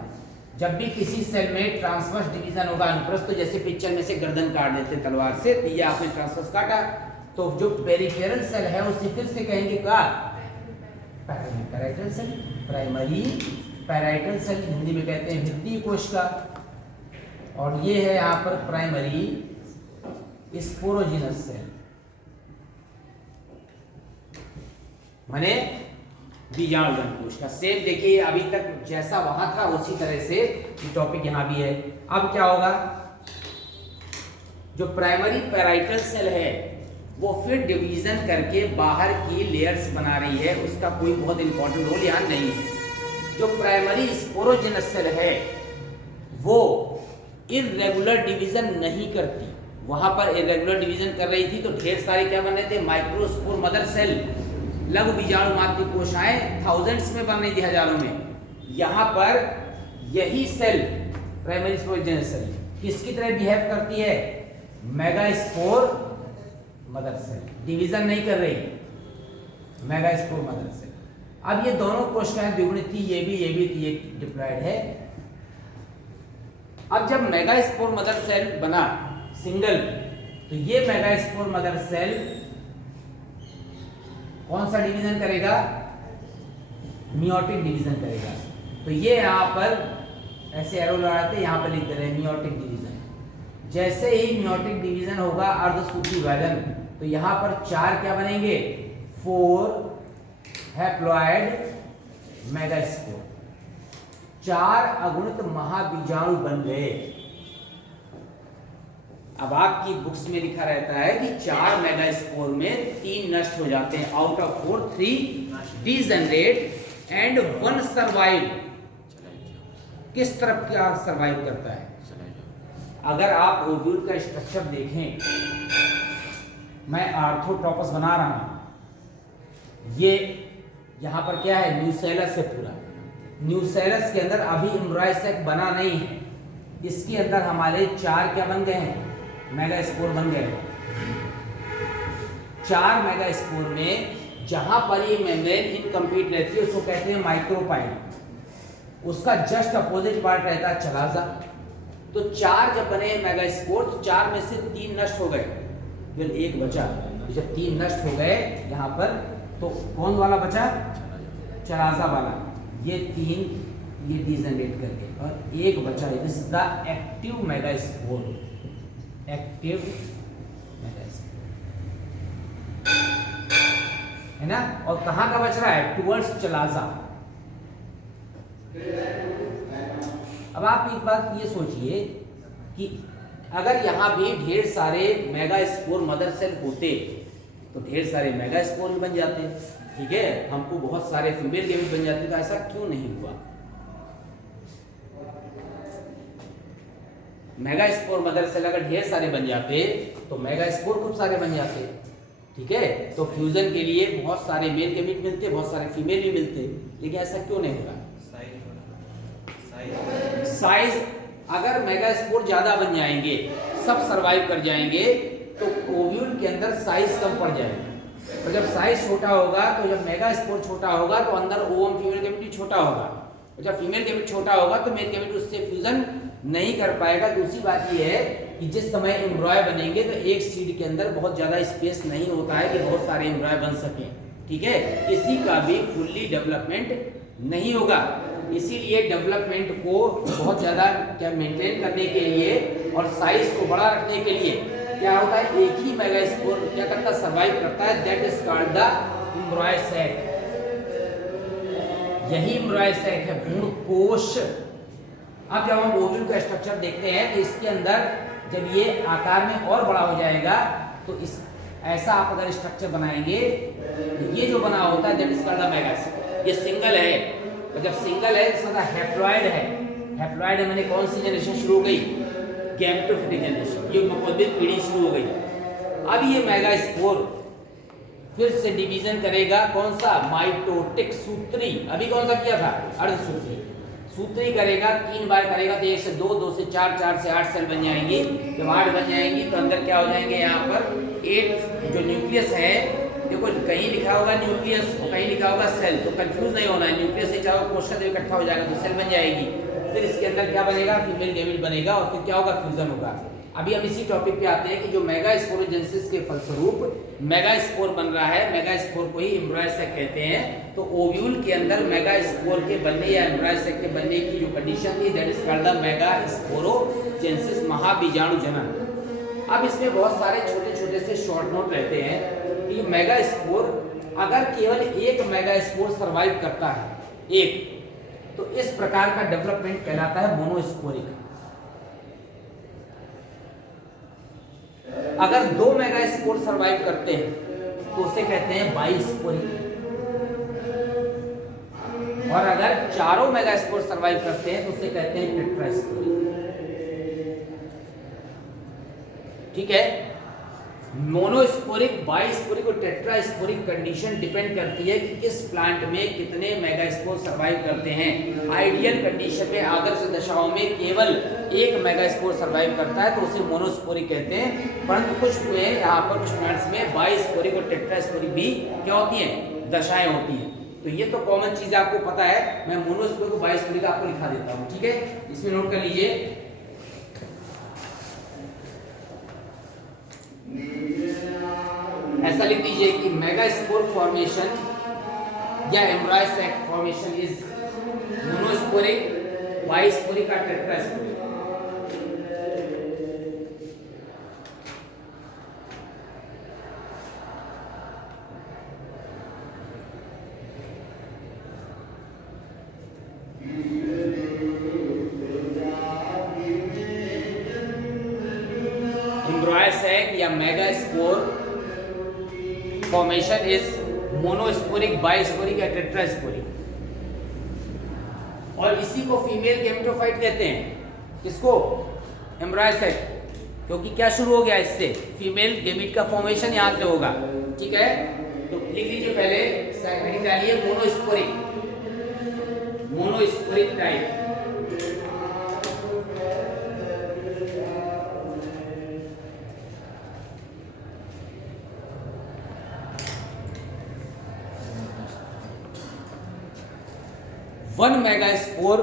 जब भी किसी सेल में ट्रांसवर्स डिवीजन होगा अनुप्रस्थ, तो जैसे पिक्चर में से गर्दन काट देते हैं तलवार से, तो ये आपने ट्रांसवर्स काटा, तो जो पेरिफेरल सेल है उसे फिर से कहेंगे क्या, parietal cell, primary parietal cell, Hindi में कहते हैं हृदय कोशिका। और ये है यहाँ पर प्राइमरी स्पोरोजिनस सेल, माने बीजाणु जनन कोशिका। सेम देखिए अभी तक जैसा वहां था उसी तरह से ये टॉपिक यहाँ भी है। अब क्या होगा, जो प्राइमरी पैराइटल सेल है वो फिर डिवीजन करके बाहर की लेयर्स बना रही है, उसका कोई बहुत इंपॉर्टेंट रोल यहाँ नहीं है। जो प्राइमरी स्पोरोजिनस सेल है वो इरेगुलर डिवीजन नहीं करती, वहां पर इरेगुलर डिवीजन कर रही थी तो ढेर सारे क्या बन रहे थे, माइक्रोस्पोर मदर सेल, लघु बीजाणु मात्र कोशिकाएं थाउजेंड्स में बन रही थी, हजारों में। यहाँ पर यही सेल प्राइमरी स्पोरोजेनस सेल किसकी तरह बिहेव करती है, मेगास्पोर मदर सेल, डिवीजन नहीं कर रही, मेगास्पोर मदर सेल। अब ये दोनों कोशिकाएं द्विगुणित थी, ये भी ये डिप्लॉयड है। अब जब मेगास्पोर मदर सेल बना सिंगल, तो ये मेगास्पोर मदर सेल कौन सा डिवीजन करेगा? मियोटिक डिवीजन करेगा। तो ये यहां पर ऐसे एरो लगाते हैं, यहां पर लिख दे रहे हैं मियोटिक डिवीजन। जैसे ही मियोटिक डिवीजन होगा अर्धसूत्री विभाजन, तो यहां पर 4 क्या बनेंगे? 4 हैप्लॉइड मेगास्पोर, 4 अगुणित महाबीजाणु बन गए। अब आपकी बुक्स में लिखा रहता है कि 4 मेगास्पोर में 3 नष्ट हो जाते हैं, out of 4 3 degenerate and 1 survive. किस तरफ क्या सर्वाइव करता है? अगर आप ओव्यूल का स्ट्रक्चर देखें, मैं आर्थोट्रोपस बना रहा हूं, ये यहां पर क्या है? न्यूसेलस है पूरा। न्यूसेलस के अंदर अभी एम्ब्रॉय सैक बना नहीं है, इसके अंदर हमारे 4 क्या बन गए हैं? मेगास्पोर बन गए हैं। 4 मेगास्पोर में जहां पर ये मेम्ब्रेन इनकम्प्लीट रहती है उसको कहते हैं माइक्रोपाइल, उसका जस्ट अपोजिट पार्ट रहता है चलाजा। तो 4 जब बने मेगास्पोर, तो 4 में से 3 नष्ट हो गए, फिर 1 बचा। जब 3 नष्ट हो गए यहाँ पर, तो कौन वाला बचा? चलाजा वाला। ये 3 ये डिजनरेट कर गए और 1 बचा। This is the active megaspore, active megaspore है ना। और कहाँ का बच रहा है? Towards chalaza. अब आप एक बात ये सोचिए कि अगर यहाँ भी ढेर सारे मेगास्पोर मदर सेल होते तो ढेर सारे मेगास्पोर भी बन जाते, ठीक है, हमको बहुत सारे फीमेल गैमेट बन जाते। तो ऐसा क्यों नहीं हुआ? मेगास्पोर मदर सेल अगर ढेर सारे बन जाते तो मेगास्पोर खूब सारे बन जाते, ठीक है। तो फ्यूजन के लिए बहुत सारे मेल गैमेट मिलते, बहुत सारे फीमेल भी मिलते, लेकिन ऐसा क्यों नहीं होगा? साइज अगर मेगास्पोर ज्यादा बन जाएंगे, सब सरवाइव कर जाएंगे, तो ओव्यूल के अंदर साइज कम पड़ जाएगा। और जब साइज छोटा होगा, तो जब मेगास्पोर छोटा होगा तो अंदर ओवम फीमेल गैमेट भी छोटा होगा। और जब फीमेल गैमेट छोटा होगा तो मेल गैमेट उससे फ्यूजन नहीं कर पाएगा। दूसरी बात यह है कि जिस समय एम्ब्रॉय बनेंगे तो एक सीड के अंदर बहुत ज्यादा स्पेस नहीं होता है कि बहुत सारे एम्ब्रॉय बन सकें, ठीक है। किसी का भी फुल्ली डेवलपमेंट नहीं होगा। इसीलिए डेवलपमेंट को बहुत ज़्यादा क्या मेंटेन करने के लिए और साइज को बड़ा रखने के लिए क्या होता है, एक ही मेगास्पोर क्या करता है? सर्वाइव करता है। That is called the embryo sac. यही एम्ब्रॉय सैक है, भ्रूण कोश। अब जब हम ओव्यूल का स्ट्रक्चर देखते हैं तो इसके अंदर जब ये आकार में और बड़ा हो जाएगा तो इस ऐसा आप अगर स्ट्रक्चर बनाएंगे तो ये जो बना होता है that is called the megaspore. ये सिंगल है, और जब सिंगल है इसका मतलब हैप्लॉइड है। हैप्लॉइड है मैंने कौन सी जनरेशन शुरू हो गई? गैमेटोफिटिक जनरेशन, ये मुकम्मल पीढ़ी शुरू हो गई। अब ये मेगास्पोर फिर से डिवीजन करेगा, कौन सा? माइटोटिक सूत्री। अभी कौन सा किया था? अर्धसूत्री। सूत्री करेगा, 3 बार करेगा तो 1 से 2, 2 से 4, 4 से 8 सेल बन जाएंगी। जब 8 बन जाएंगी तो अंदर क्या हो जाएंगे? यहाँ पर 8 जो न्यूक्लियस है, देखो कहीं लिखा होगा न्यूक्लियस और कहीं लिखा होगा सेल, तो कंफ्यूज नहीं होना है। न्यूक्लियस से चारों कोशिका जब इकट्ठा हो जाएगा तो सेल बन जाएगी। फिर इसके अंदर क्या बनेगा? फीमेल गैमेट बनेगा और फिर क्या होगा? फ्यूजन होगा। अभी हम इसी टॉपिक पे आते हैं कि जो मेगास्पोरोजेनेसिस के फलस्वरूप मेगास्पोर बन रहा है, मेगास्पोर को ही एम्ब्रॉय सैक कहते हैं। तो ओव्यूल के अंदर मेगास्पोर के बनने या एम्ब्रॉय सैक के बनने की जो कंडीशन थी that is called the megasporogenesis, महाबीजाणु जनन। अब इसमें बहुत सारे छोटे छोटे से शॉर्ट नोट रहते हैं कि मेगास्पोर अगर केवल एक मेगास्पोर सर्वाइव करता है, एक, तो इस प्रकार का डेवलपमेंट कहलाता है मोनोस्पोरिक। अगर 2 मेगास्पोर सर्वाइव करते हैं तो उसे कहते हैं बाइस्पोरिक। और अगर चारों मेगास्पोर सर्वाइव करते हैं तो उसे कहते हैं टेट्रास्पोरिक, ठीक है। मोनोस्पोरिक, बाइस्पोरिक और टेट्रास्पोरिक कंडीशन डिपेंड करती है कि किस प्लांट में कितने मेगास्पोर सर्वाइव करते हैं। आइडियल कंडीशन में, आदर्श दशाओं में केवल 1 मेगास्पोर सर्वाइव करता है तो उसे मोनोस्पोरिक कहते हैं। परंतु कुछ में यहाँ पर कुछ प्लांट्स में बाइस्पोरिक और टेट्रास्पोरिक भी क्या होती हैं? दशाएं होती हैं। तो ये तो कॉमन चीज आपको पता है, मैं मोनोस्पोरिक को बाइस्पोरिक आपको लिखा देता हूं, ठीक है, इसमें नोट कर लीजिए। ऐसा लिख दीजिए कि मेगास्पोर फॉर्मेशन या embryo sac formation is monosporic, bisporic और टेट्रास्पोरिक। एम्ब्रायो सैक या megaspore formation is monosporic, bisporic या टेट्रास्पोरिक। और इसी को फीमेल गैमेटोफाइट कहते हैं, किसको? एम्ब्रायो सैक, क्योंकि क्या शुरू हो गया इससे, फीमेल गैमेट का फॉर्मेशन यहां से होगा, ठीक है। तो लिख लीजिए पहले, हेडिंग डालिए monosporic, monosporic type. One megaspore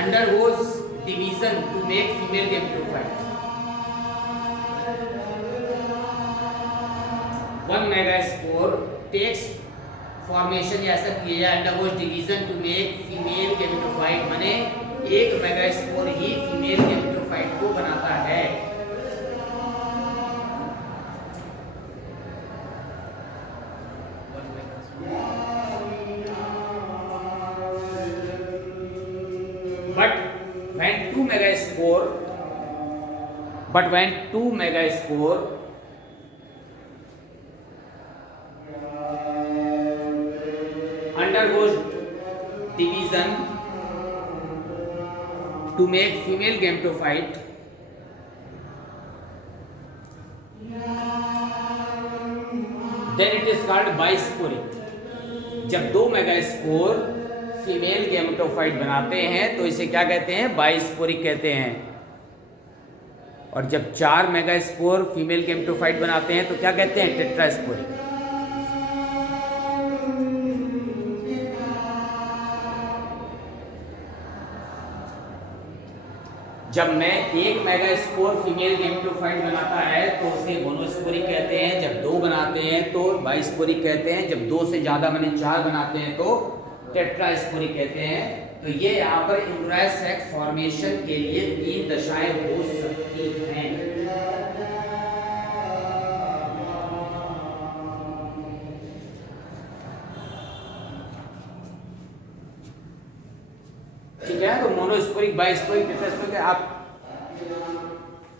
undergoes division to make female gametophyte. One megaspore takes formation या ऐसा किया undergoes division to make female gametophyte, माने एक मेगास्पोर ही फीमेल गैमेटोफाइट को बनाता है। But when two megaspore undergoes division to make female gametophyte, then it is called bisporic. जब दो मेगास्पोर फीमेल गैमेटोफाइट बनाते हैं तो इसे क्या कहते हैं? बाइस्पोरिक कहते हैं। और जब 4 मेगास्पोर फीमेल गैमेटोफाइट बनाते हैं तो क्या कहते हैं? टेट्रास्पोरिक। जब मैं एक मेगास्पोर फीमेल गैमेटोफाइट बनाता है तो उसे मोनोस्पोरिक कहते हैं, जब 2 बनाते हैं तो बाइस्पोरिक कहते हैं, जब 2 से ज्यादा माने 4 बनाते हैं तो टेट्रास्पोरिक कहते हैं। तो ये यहाँ पर एम्ब्रायो सैक फॉर्मेशन के लिए 3 दशाएं हो सकती हैं। ठीक है, तो मोनोस्पोरिक, बाइस्पोरिक, टेट्रास्पोरिक आप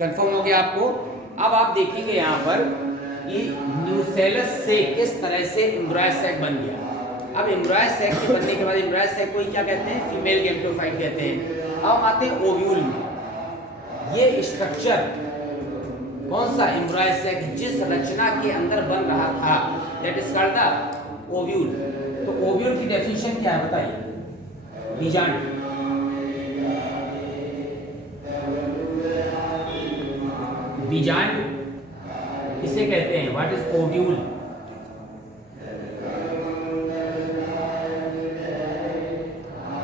कंफर्म हो गया आपको। अब आप देखेंगे यहाँ पर कि न्यूसेलस से किस तरह से एम्ब्रायो सैक बन गया। अब एम्ब्रायो सैक के बनने के बाद एम्ब्रायो सैक को क्या कहते हैं? फीमेल गैमेटोफाइट कहते हैं। अब आते हैं ओव्यूल में। ये स्ट्रक्चर कौन सा? एम्ब्रायो सैक जिस रचना के अंदर बन रहा था, that is called the ovule. तो ओव्यूल की डेफिनेशन क्या है बताइए? बीजांड। बीजांड किसे कहते हैं? What is ovule?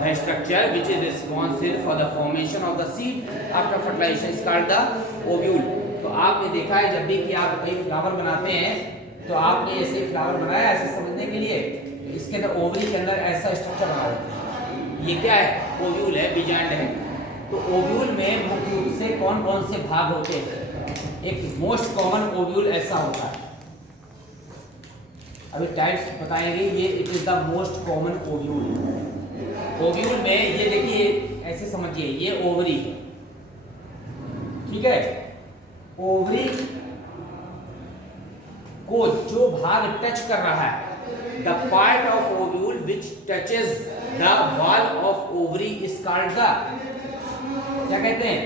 The structure which is responsible for the formation of the seed after fertilization is called the ovule. तो आपने देखा है जब भी कि आप कोई फ्लावर बनाते हैं तो आपने ऐसे फ्लावर बनाया, ऐसे समझने के लिए इसके अंदर ओवरी के अंदर ऐसा स्ट्रक्चर बना होता है। ये क्या है? ओव्यूल है, बीजांड है। तो ओव्यूल में मुख्य रूप से कौन कौन से भाग होते हैं? एक मोस्ट कॉमन ओव्यूल ऐसा होता है, अभी टाइप्स बताएंगे। ये it is the most common ovule. Ovule में ये देखिए, ऐसे समझिए, ये ओवरी, ठीक है। ओवरी को जो भाग टच कर रहा है, the part of ovule which touches the wall of ovary is called the, क्या कहते हैं?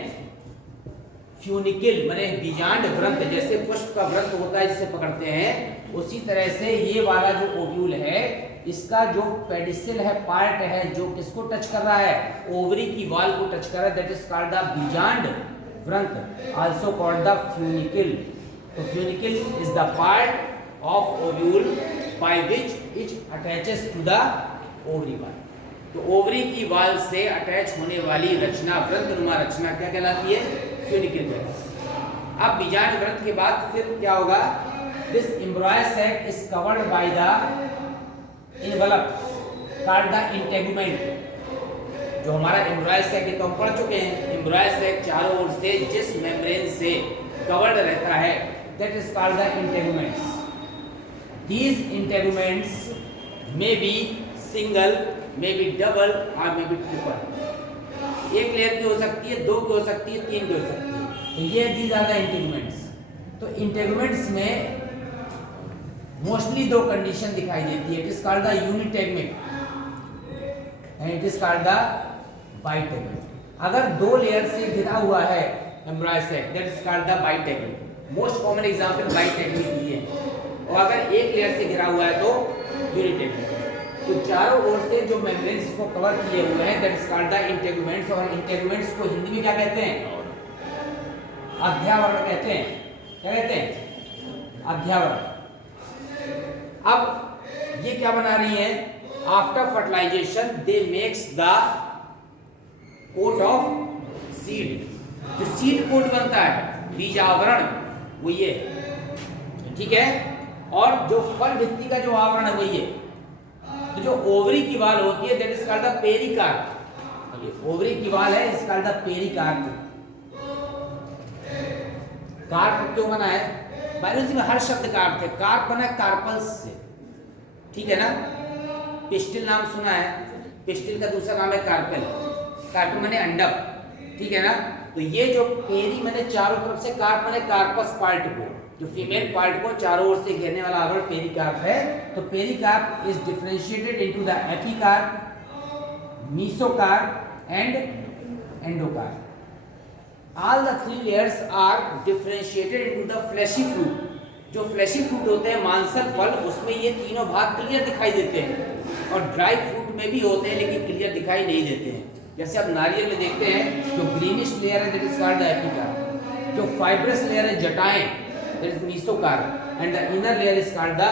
फ्यूनिकल, माने बीजांड व्रंत। जैसे पुष्प का व्रंत होता है जिसे पकड़ते हैं, उसी तरह से ये वाला जो ओव्यूल है, इसका जो पेडिसल है, पार्ट है, जो किसको टच कर रहा है? ओवरी की वॉल को टच कर रहा है, दैट इज कॉल्ड द बीजांड व्रंत आल्सो कॉल्ड द फ्यूनिकल। तो funicle is the part of ovule by which it attaches to the ovary wall. तो ओवरी की वाल से अटैच होने वाली रचना, व्रंतनुमा रचना क्या कहलाती है? फ्यूनिकल कहलाती है। अब बीजांड व्रंत के बाद फिर क्या होगा? This embryo sac is covered by the envelope called the integument. जो हमारा एम्ब्रॉय सैक है तो हम पढ़ चुके हैं, एम्ब्रॉय सैक चारों ओर से जिस मेम्ब्रेन से कवर्ड रहता है that is called the integuments. These integuments may be single, may be double और मे बी ट्रिपल। एक लेयर की हो सकती है, दो की हो सकती है, तीन की हो सकती है। तो ये दीज आर द इंटेगुमेंट्स। तो इंटेगुमेंट्स में मोस्टली दो कंडीशन दिखाई देती है। It is called the unitegment and it is called the bitegment. अगर दो लेयर से घिरा हुआ है embryo sac that is called the bitegment. Most common example bitegment ही है। और अगर एक लेयर से घिरा हुआ है तो यूनिटेगमेंट। तो चारों ओर से जो मेम्ब्रेन्स को कवर किए हुए हैं that is called the integuments. और इंटेगुमेंट्स को हिंदी में क्या कहते हैं? अध्यावरण कहते हैं। क्या कहते हैं? अध्यावरण। अब ये क्या बना रही है? After fertilisation they makes the coat of seed. जो सीड कोट बनता है, बीज आवरण, वो ये, ठीक है। और जो फल भित्ति का जो आवरण है वो ये। तो जो ओवरी की वाल होती है that is called the pericarp. Ovary की वाल है इस कॉल्ड द पेरिकार्प। कार्प क्यों बना है? बायोलॉजी में हर शब्द कार्प थे। कार्प बना कार्पल्स से, ठीक है ना। पिस्टिल नाम सुना है, पिस्टिल का दूसरा नाम है कार्पेल। कार्पेल माने अंडक, ठीक है ना। तो ये जो पेरी माने चारों तरफ से, कार्प माने कार्पस पार्ट को, जो फीमेल पार्ट को चारों ओर से घेरने वाला आवरण पेरिकार्प है। तो pericarp is differentiated into the epicarp, mesocarp and endocarp. All the three layers are differentiated into the fleshy fruit. जो फ्लैशी फ्रूट होते हैं, मांसल फल, उसमें ये तीनों भाग क्लियर दिखाई देते हैं। और ड्राई फ्रूट में भी होते हैं लेकिन क्लियर दिखाई नहीं देते हैं। जैसे आप नारियल में देखते हैं, जो ग्रीनिश लेयर है that is called the epicarp. जो फाइब्रस लेयर है, जटाएं, that is mesocarp and the inner layer is called the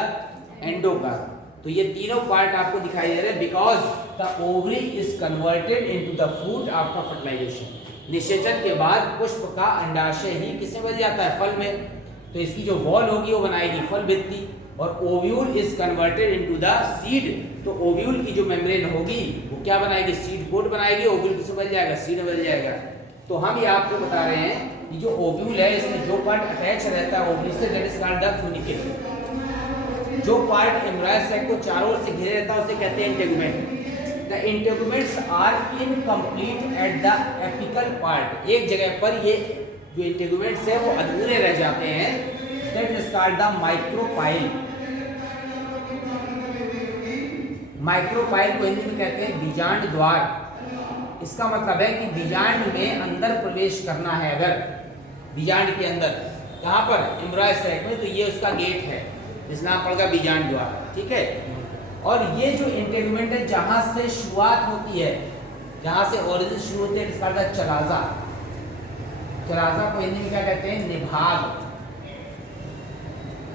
endocarp. तो ये तीनों पार्ट आपको दिखाई दे रहे हैं because the ovary is converted into the fruit after fertilisation. निषेचन के बाद पुष्प का अंडाशय ही किसमें बदल जाता है? फल में। तो इसकी जो वॉल होगी वो बनाएगी फल भित्ति। और ovule is converted into the seed. तो ओव्यूल की जो मेम्ब्रेन होगी वो क्या बनाएगी? सीड कोट बनाएगी। ओव्यूल किसमें बदल जाएगा? सीड में बदल जाएगा। तो हम ये आपको बता रहे हैं कि जो ओव्यूल है इसमें जो पार्ट अटैच रहता है ovary say that is called the funicle. जो पार्ट एम्ब्रॉय सैक को चारों ओर से घेरे रहता है उसे कहते हैं integument. The integuments are incomplete at the apical part। एक जगह पर ये जो इंटेगुमेंट्स है वो अधूरे रह जाते हैं। That is called the micropyle। Micropyle को हिंदी में कहते हैं बीजांड द्वार। इसका मतलब है कि बीजांड में अंदर प्रवेश करना है। अगर बीजांड के अंदर यहाँ पर एम्ब्रॉय सैक में, तो ये उसका गेट है, जिसका नाम पड़ेगा बीजांड द्वार, ठीक है। और ये जो इंटेगुमेंट है जहां से शुरुआत होती है, जहां से ओरिजिन शुरू होती है, इसका नाम चलाजा। चलाजा को हिंदी में क्या कहते हैं? निभाग।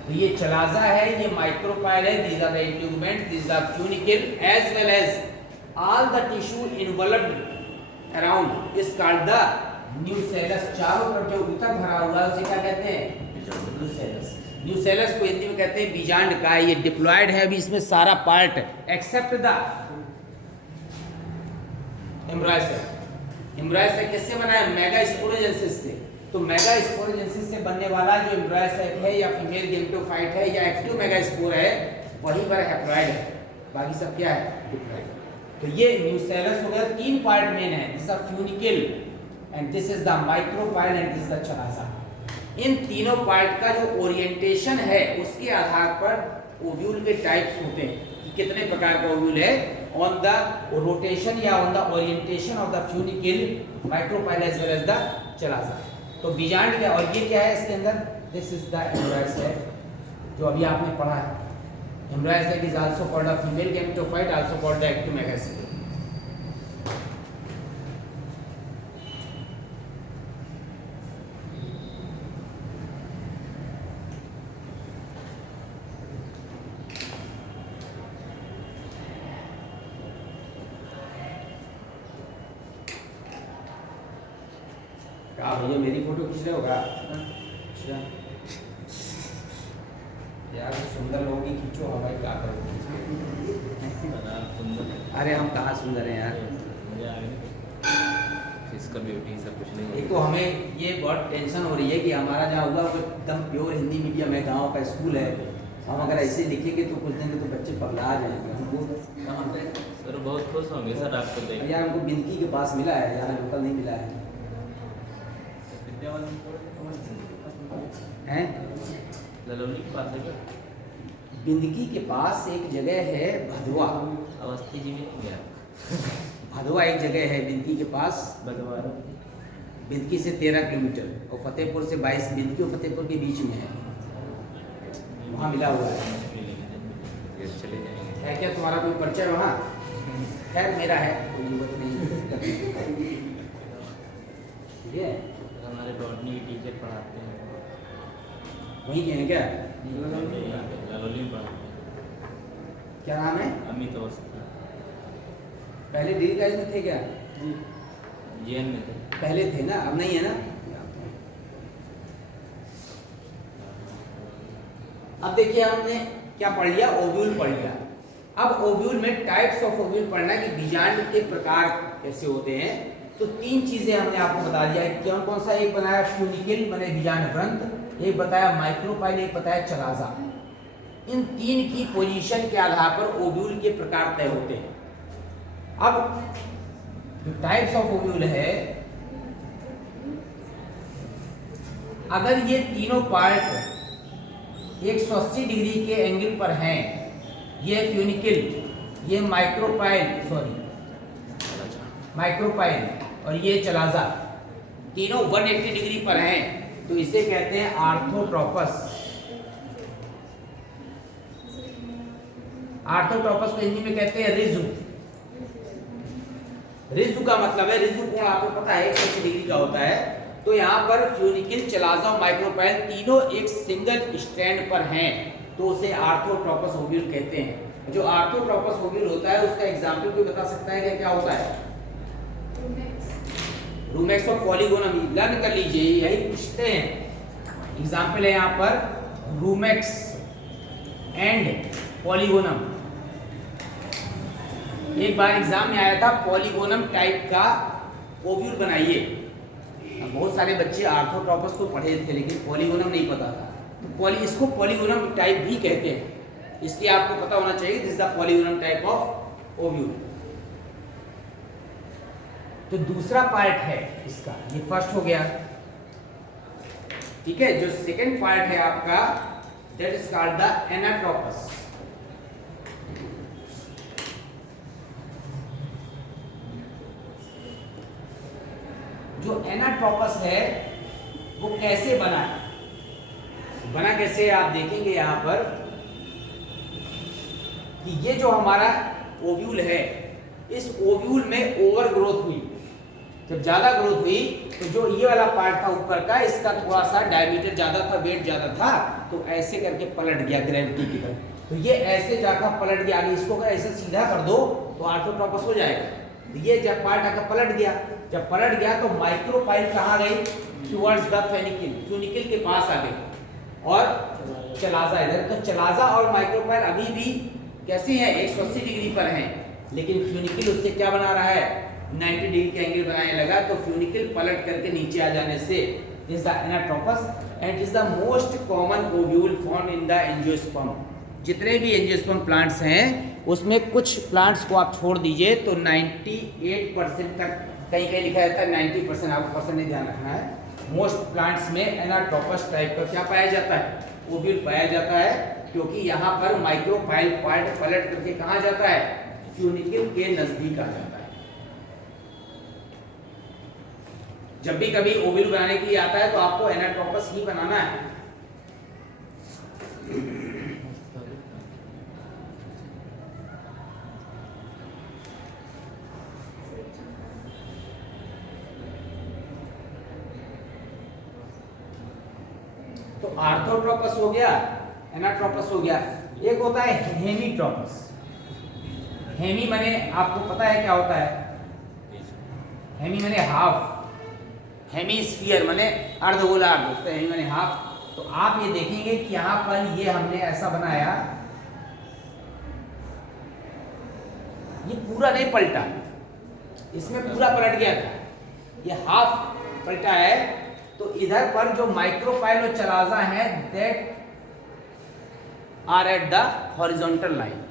तो ये चलाजा है, ये माइक्रोपाइल है। These are the integuments, these are funicle as well as all the tissue involved around is called the nucellus. चारों तरफ जो ऊतक भरा हुआ है उसे क्या कहते हैं? न्यूसेलस। न्यूसेलस को हिंदी में कहते हैं बीजांड का। ये डिप्लॉयड है अभी इसमें सारा part except the embryo sac. Embryo sac किससे बना है? मेगास्पोरोजेंसिस से। तो मेगास्पोरोजेंसिस से बनने वाला जो एम्ब्रॉय सैक है या फीमेल गेमेटोफाइट है या एक्टिव मेगास्पोर है वहीं पर हैप्लॉइड है, बाकी सब क्या है? डिप्लॉयड। तो ये न्यूसेलस हो गया। तीन पार्ट मेन है, this are funicle and this is the micropyle and this is the chalaza. इन तीनों पार्ट का जो ओरिएंटेशन है उसके आधार पर ओव्यूल के टाइप्स होते हैं कि कितने प्रकार का ओव्यूल है, ऑन द रोटेशन या on the orientation of the funicle, micropyle as well as the chalaza. तो बीजांड क्या, और ये क्या है इसके अंदर? This is the embryo sac जो अभी आपने पढ़ा है। Embryo sac is also called the female gametophyte, also called the active megaspore. क्या भैया मेरी फोटो खींच रहे हो क्या? अच्छा यार सुंदर लोगों की खींचो, हमारी क्या करोगे? अरे हम कहाँ सुंदर हैं यार, फिजिकल ब्यूटी सब कुछ नहीं एक तो हमें ये बहुत टेंशन हो रही है कि हमारा जहाँ हुआ वो एकदम प्योर हिंदी मीडियम है, गांव का स्कूल है। हम अगर ऐसे लिखेंगे तो कुछ दिन में तो बच्चे पगला जाएंगे। हमको कहाँ पे सर बहुत खुश होंगे सर आपको देख यार, हमको बिंदकी के पास मिला है, यहाँ लोकल नहीं मिला है। हैं ललोनी के पास है क्या? बिंदकी के पास एक जगह है भदवा, अवस्थी जी में नहीं गया? भदवा एक जगह है बिंदकी के पास, बदवारा बिंदकी से 13 किलोमीटर और फतेहपुर से 22, बिंदकी और फतेहपुर के बीच में है, वहाँ मिला हुआ है। चले जाएंगे। है क्या तुम्हारा कोई परिचय वहाँ? खैर मेरा है, कोई जरूरत नहीं। ठीक है, हमारे बॉटनी के टीचर पढ़ाते हैं वहीं के हैं क्या? ललोनी में पढ़ाते हैं। क्या नाम है? अमित अवस्थी पहले डिग्री कॉलेज में थे क्या? जीएन में थे। पहले थे ना, अब नहीं है ना। अब देखिए हमने क्या पढ़ लिया, ओव्यूल पढ़ लिया। अब ओव्यूल में टाइप्स ऑफ ओव्यूल पढ़ना कि बीजांड के प्रकार कैसे होते हैं। तो 3 चीजें हमने आपको बता दिया है। कौन कौन सा? एक बनाया फ्यूनिकल माने बीजांड ग्रंथ, एक बताया माइक्रोपाइल, एक बताया चलाजा। इन 3 की पोजीशन के आधार पर ओव्यूल के प्रकार तय होते हैं। अब जो टाइप्स ऑफ ओव्यूल है, अगर ये तीनों पार्ट 180 डिग्री के एंगल पर हैं, ये फ्यूनिकल, ये माइक्रोपाइल और ये चलाजा, तीनों 180 डिग्री पर हैं, तो इसे कहते हैं आर्थोट्रोपस। आर्थोट्रोपस को हिंदी में कहते हैं रिजु। रिजु का मतलब है, रिजु कोण आपको पता है 180 डिग्री का होता है। तो यहाँ पर फ्यूनिकल, चलाजा और माइक्रोपाइल तीनों एक सिंगल स्टैंड पर हैं, तो उसे आर्थोट्रोपस ओव्यूल कहते हैं। जो आर्थोट्रोपस ओव्यूल होता है उसका एग्जाम्पल कोई बता सकता है कि क्या होता है? रूमेक्स और पॉलीगोनम, लर्न कर लीजिए, यही पूछते हैं। एग्जाम्पल है यहाँ पर रूमेक्स एंड पॉलीगोनम। एक बार एग्जाम में आया था, पॉलीगोनम टाइप का ओव्यूल बनाइए। बहुत सारे बच्चे आर्थोट्रोपस तो पढ़े थे लेकिन पॉलीगोनम नहीं पता था, तो इसको पॉलीगोनम टाइप भी कहते हैं, इसलिए आपको पता होना चाहिए this is the polygonum type of ovule. तो दूसरा पार्ट है इसका, ये फर्स्ट हो गया। ठीक है, जो सेकंड पार्ट है आपका, that is called the anatropous. जो एनाट्रोपस है वो कैसे बना है? बना कैसे आप देखेंगे यहाँ पर कि ये जो हमारा ओव्यूल है, इस ओव्यूल में ओवर ग्रोथ हुई। जब ज्यादा ग्रोथ हुई तो जो ये वाला पार्ट था ऊपर का, इसका थोड़ा सा डायमीटर ज्यादा था, वेट ज्यादा था, तो ऐसे करके पलट गया ग्रेविटी की तरह। तो ये ऐसे जाकर पलट गया। इसको अगर ऐसे सीधा कर दो तो आर्थोट्रोपस हो जाएगा। ये जब पार्ट आकर पलट गया, जब पलट गया तो माइक्रोपाइल कहाँ गई? टुवर्ड्स द फ्यूनिकल, फ्यूनिकल के पास आ गई, और चलाजा इधर। तो चलाजा और माइक्रोपाइल अभी भी कैसे हैं? 180 डिग्री पर हैं, लेकिन फ्यूनिकल उससे क्या बना रहा है? 90 डिग्री के एंगल बनाने लगा। तो फ्यूनिकल पलट करके नीचे आ जाने से is the anatropous and is the most common ovule found in the angiosperm. जितने भी एंजियोस्पर्म प्लांट्स हैं उसमें कुछ प्लांट्स को आप छोड़ दीजिए तो 98% तक, कहीं कहीं लिखा जाता है 90%, आपको परसेंट नहीं ध्यान रखना है। मोस्ट प्लांट्स में एनाट्रोपस टाइप का क्या पाया जाता है? ओव्यूल पाया जाता है, क्योंकि यहाँ पर माइक्रोपाइल पार्ट पलट करके कहाँ जाता है? फ्यूनिकल के नजदीक आ जाता है। जब भी कभी ओव्यूल बनाने के लिए आता है तो आपको एनाट्रोपस ही बनाना है। तो आर्थोट्रोपस हो गया, एनाट्रोपस हो गया। एक होता है हेमीट्रोपस। हेमी माने आपको पता है क्या होता है? हेमी माने हाफ, हेमिस्फीयर माने अर्धगोलार्ध, उसका हेमी माने हाफ। तो आप ये देखेंगे कि यहाँ पर ये हमने ऐसा बनाया, ये पूरा नहीं पलटा, इसमें पूरा पलट गया था, ये हाफ पलटा है। तो इधर पर जो माइक्रोपाइल और चलाजा है that are at the horizontal line,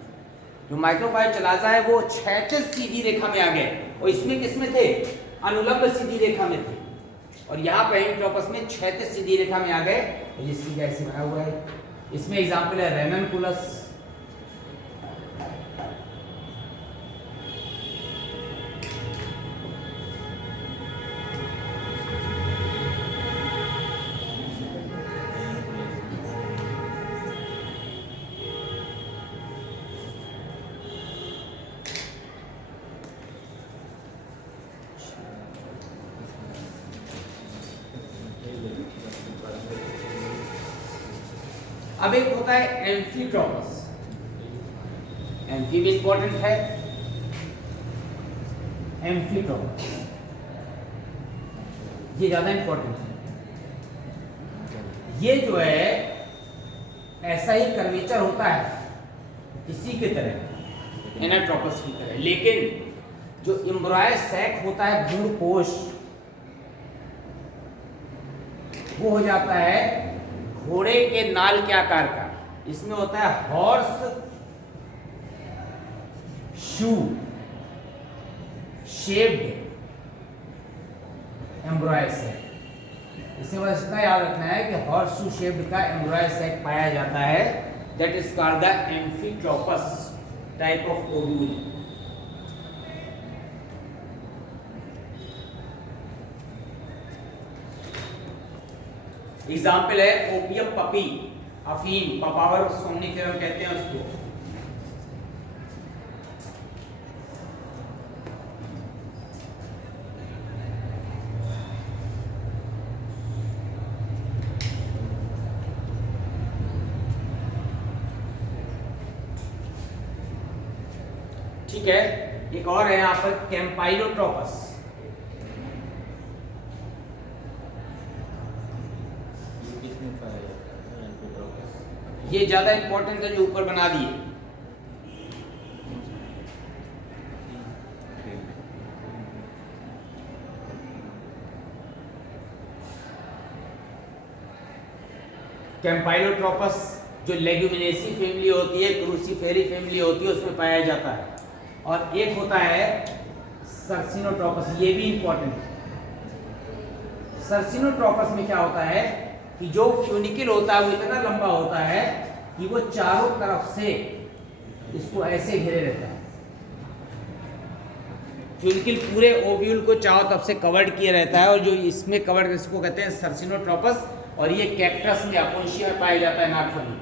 जो माइक्रोपाइल चलाजा है वो क्षैतिज सीधी रेखा में आ गए, और इसमें किसमें थे, अनुलंब सीधी रेखा में थे, और यहाँ पे हेमिटोपस में क्षैतिज सीधी रेखा में आ गए, और ये सीधा ऐसे बना हुआ है। इसमें एग्जांपल है रेननकुलस, अब एक होता है एम्फीट्रोपस, एम्फी भी इंपॉर्टेंट है, एम्फीट्रोपस ये ज्यादा इंपॉर्टेंट है। ये जो है ऐसा ही कर्वेचर होता है इसी की तरह, एनाट्रोपस की तरह, लेकिन जो एम्ब्रॉय सैक होता है भ्रूण कोश, वो हो जाता है घोड़े के नाल के आकार का। इसमें होता है horse shoe shaped embryo sac. इसे बस इतना याद रखना है कि हॉर्स शू शेप्ड का एम्ब्रॉय सैक पाया जाता है, that is called the amphitropous type of ovule. Example है ओपियम पपी, अफीम, पापावर सोमनिफेरम कहते हैं उसको। ठीक है, एक और है यहाँ पर कैम्पाइलोट्रोपस। ये ज्यादा इंपॉर्टेंट है, जो ऊपर बना दिए। कैम्पाइलोट्रोपस जो लेग्यूमिनेसी फैमिली होती है, क्रूसीफेरी फैमिली होती है, उसमें पाया जाता है। और एक होता है सर्सिनोट्रोपस, ये भी इंपॉर्टेंट है। सर्सिनोट्रोपस में क्या होता है कि जो फ्यूनिकल होता है वो इतना लंबा होता है कि वो चारों तरफ से इसको ऐसे घेरे रहता है। फ्यूनिकल पूरे ओव्यूल को चारों तरफ से कवर्ड किए रहता है, और जो इसमें कवर्ड, इसको कहते हैं सर्सिनोट्रोपस, और ये कैक्टस में अपोन्शिया में पाया जाता है, नागफली।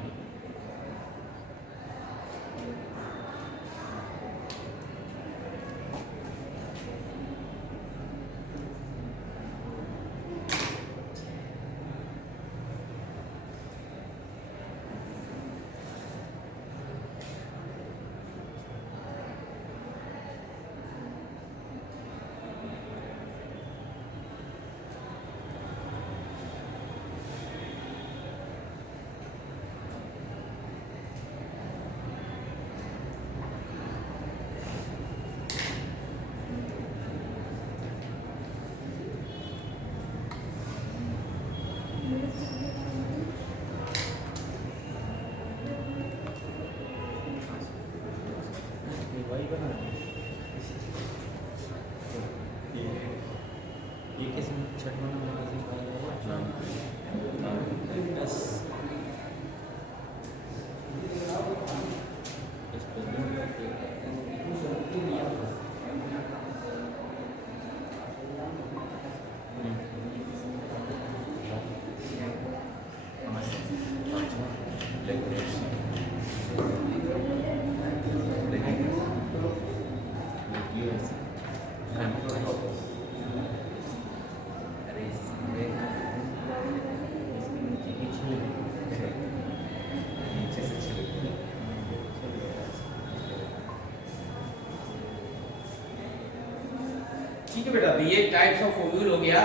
ठीक है बेटा, तो ये टाइप्स ऑफ ओव्यूल हो गया।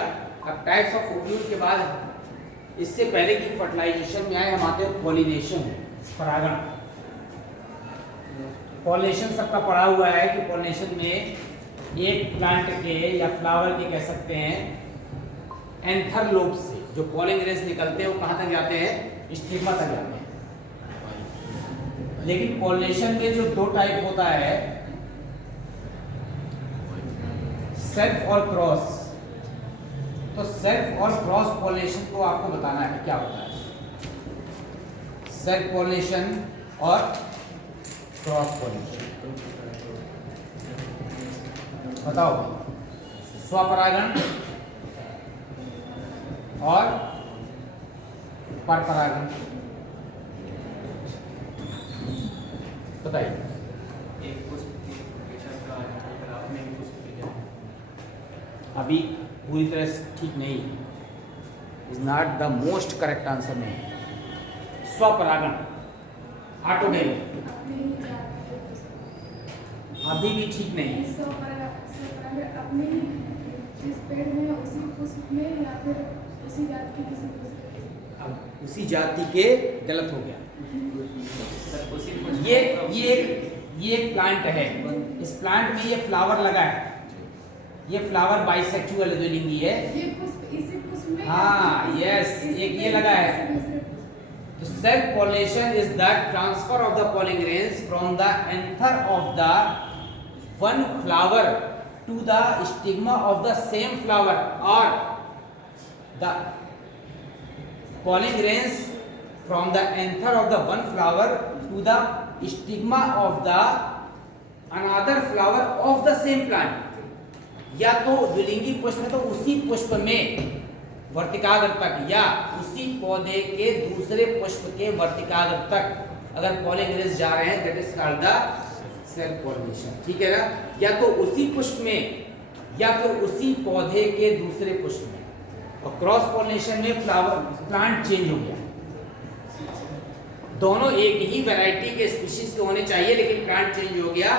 अब टाइप्स ऑफ ओव्यूल के बाद इससे पहले कि फर्टिलाइजेशन में आए हम आते हैं पॉलिनेशन, परागण। पॉलिनेशन सबका पढ़ा हुआ है कि पॉलिनेशन में एक प्लांट के या फ्लावर के कह सकते हैं एंथर लोब से जो पॉलिन ग्रेन्स निकलते हैं वो कहाँ तक जाते हैं, स्टिग्मा तक जाते हैं। लेकिन पॉलिनेशन में जो दो टाइप होता है, सेल्फ और क्रॉस, तो सेल्फ और क्रॉस पॉलिनेशन को आपको बताना है क्या होता है। सेल्फ पॉलिनेशन और क्रॉस पॉलिनेशन बताओ। स्वपरागण और परपरागण बताइए। अभी पूरी तरह से ठीक नहीं, is not the most correct answer नहीं। स्वपरागण ऑटोगेमी अभी भी ठीक नहीं। अपने जिस पेड़ में उसी पुष्प में या फिर उसी जाति के किसी पुष्प। अब उसी जाति के गलत हो गया। ये एक प्लांट है, इस प्लांट में ये फ्लावर लगा है, ये फ्लावर बाइसेक्सुअल द्विलिंगी है। ये पुष्प इसी पुष्प में। हाँ यस, एक ये लगा है। तो self pollination is the transfer of the pollen grains from the anther of the one flower to the stigma of the same flower, or the pollen grains from the anther of the one flower to the stigma of the another flower of the same plant। या तो द्विलिंगी पुष्प में तो उसी पुष्प में वर्तिकाग्र तक या उसी पौधे के दूसरे पुष्प के वर्तिकाग्र तक अगर पॉलिन ग्रेन्स जा रहे हैं, that is called the self pollination. ठीक है ना, या तो उसी पुष्प में या फिर उसी पौधे के दूसरे पुष्प में। और क्रॉस पॉलिनेशन में फ्लावर प्लांट चेंज हो गया, दोनों एक ही वैरायटी के स्पीशीज के होने चाहिए लेकिन प्लांट चेंज हो गया।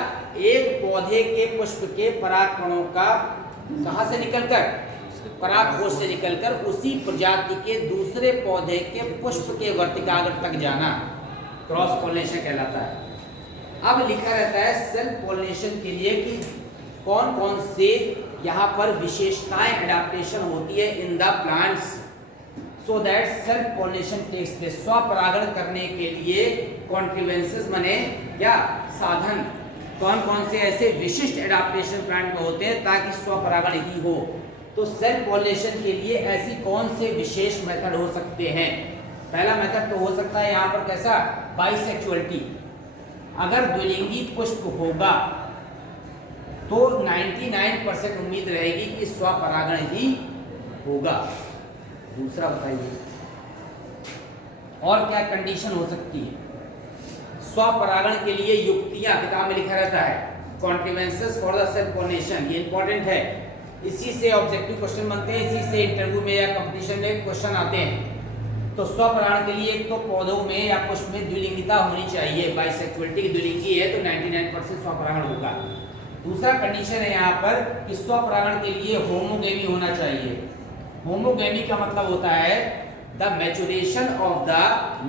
एक पौधे के पुष्प के परागकणों का कहां से निकलकर, परागकोश से निकलकर उसी प्रजाति के दूसरे पौधे के पुष्प के वर्तिकाग्र तक जाना क्रॉस पॉलिनेशन कहलाता है। अब लिखा रहता है सेल्फ पॉलिनेशन के लिए कि कौन कौन से यहाँ पर विशेषताएं एडाप्टेशन होती है in the plants so that self pollination takes place. स्वपरागण करने के लिए कॉन्ट्रीवेंसेस माने क्या साधन, कौन कौन से ऐसे विशिष्ट एडाप्टेशन प्लांट में होते हैं ताकि स्वपरागण ही हो। तो सेल्फ पॉलिनेशन के लिए ऐसी कौन से विशेष मेथड हो सकते हैं। पहला मेथड तो हो सकता है यहाँ पर कैसा, बाइसेक्सुअलिटी। अगर द्विलिंगी पुष्प होगा तो 99% उम्मीद रहेगी कि स्वपरागण ही होगा। दूसरा बताइए और क्या कंडीशन हो सकती है। स्वपरागण के लिए युक्तियां किताब में लिखा रहता है, कॉन्ट्रीवेंसेस फॉर द सेल्फ पॉलिनेशन, ये इंपॉर्टेंट है। इसी से ऑब्जेक्टिव क्वेश्चन बनते हैं, इसी से इंटरव्यू में या कंपटीशन में क्वेश्चन आते हैं। तो स्वपरागण के लिए एक तो पौधों में या पुष्प में द्विलिंगिता होनी चाहिए, बाइसेक्सुअलिटी की द्विलिंगी है तो 99% स्वपरागण होगा। दूसरा कंडीशन है यहाँ पर कि स्वपरागण के लिए होमोगेमी होना चाहिए। होमोगेमी का मतलब होता है the maturation of the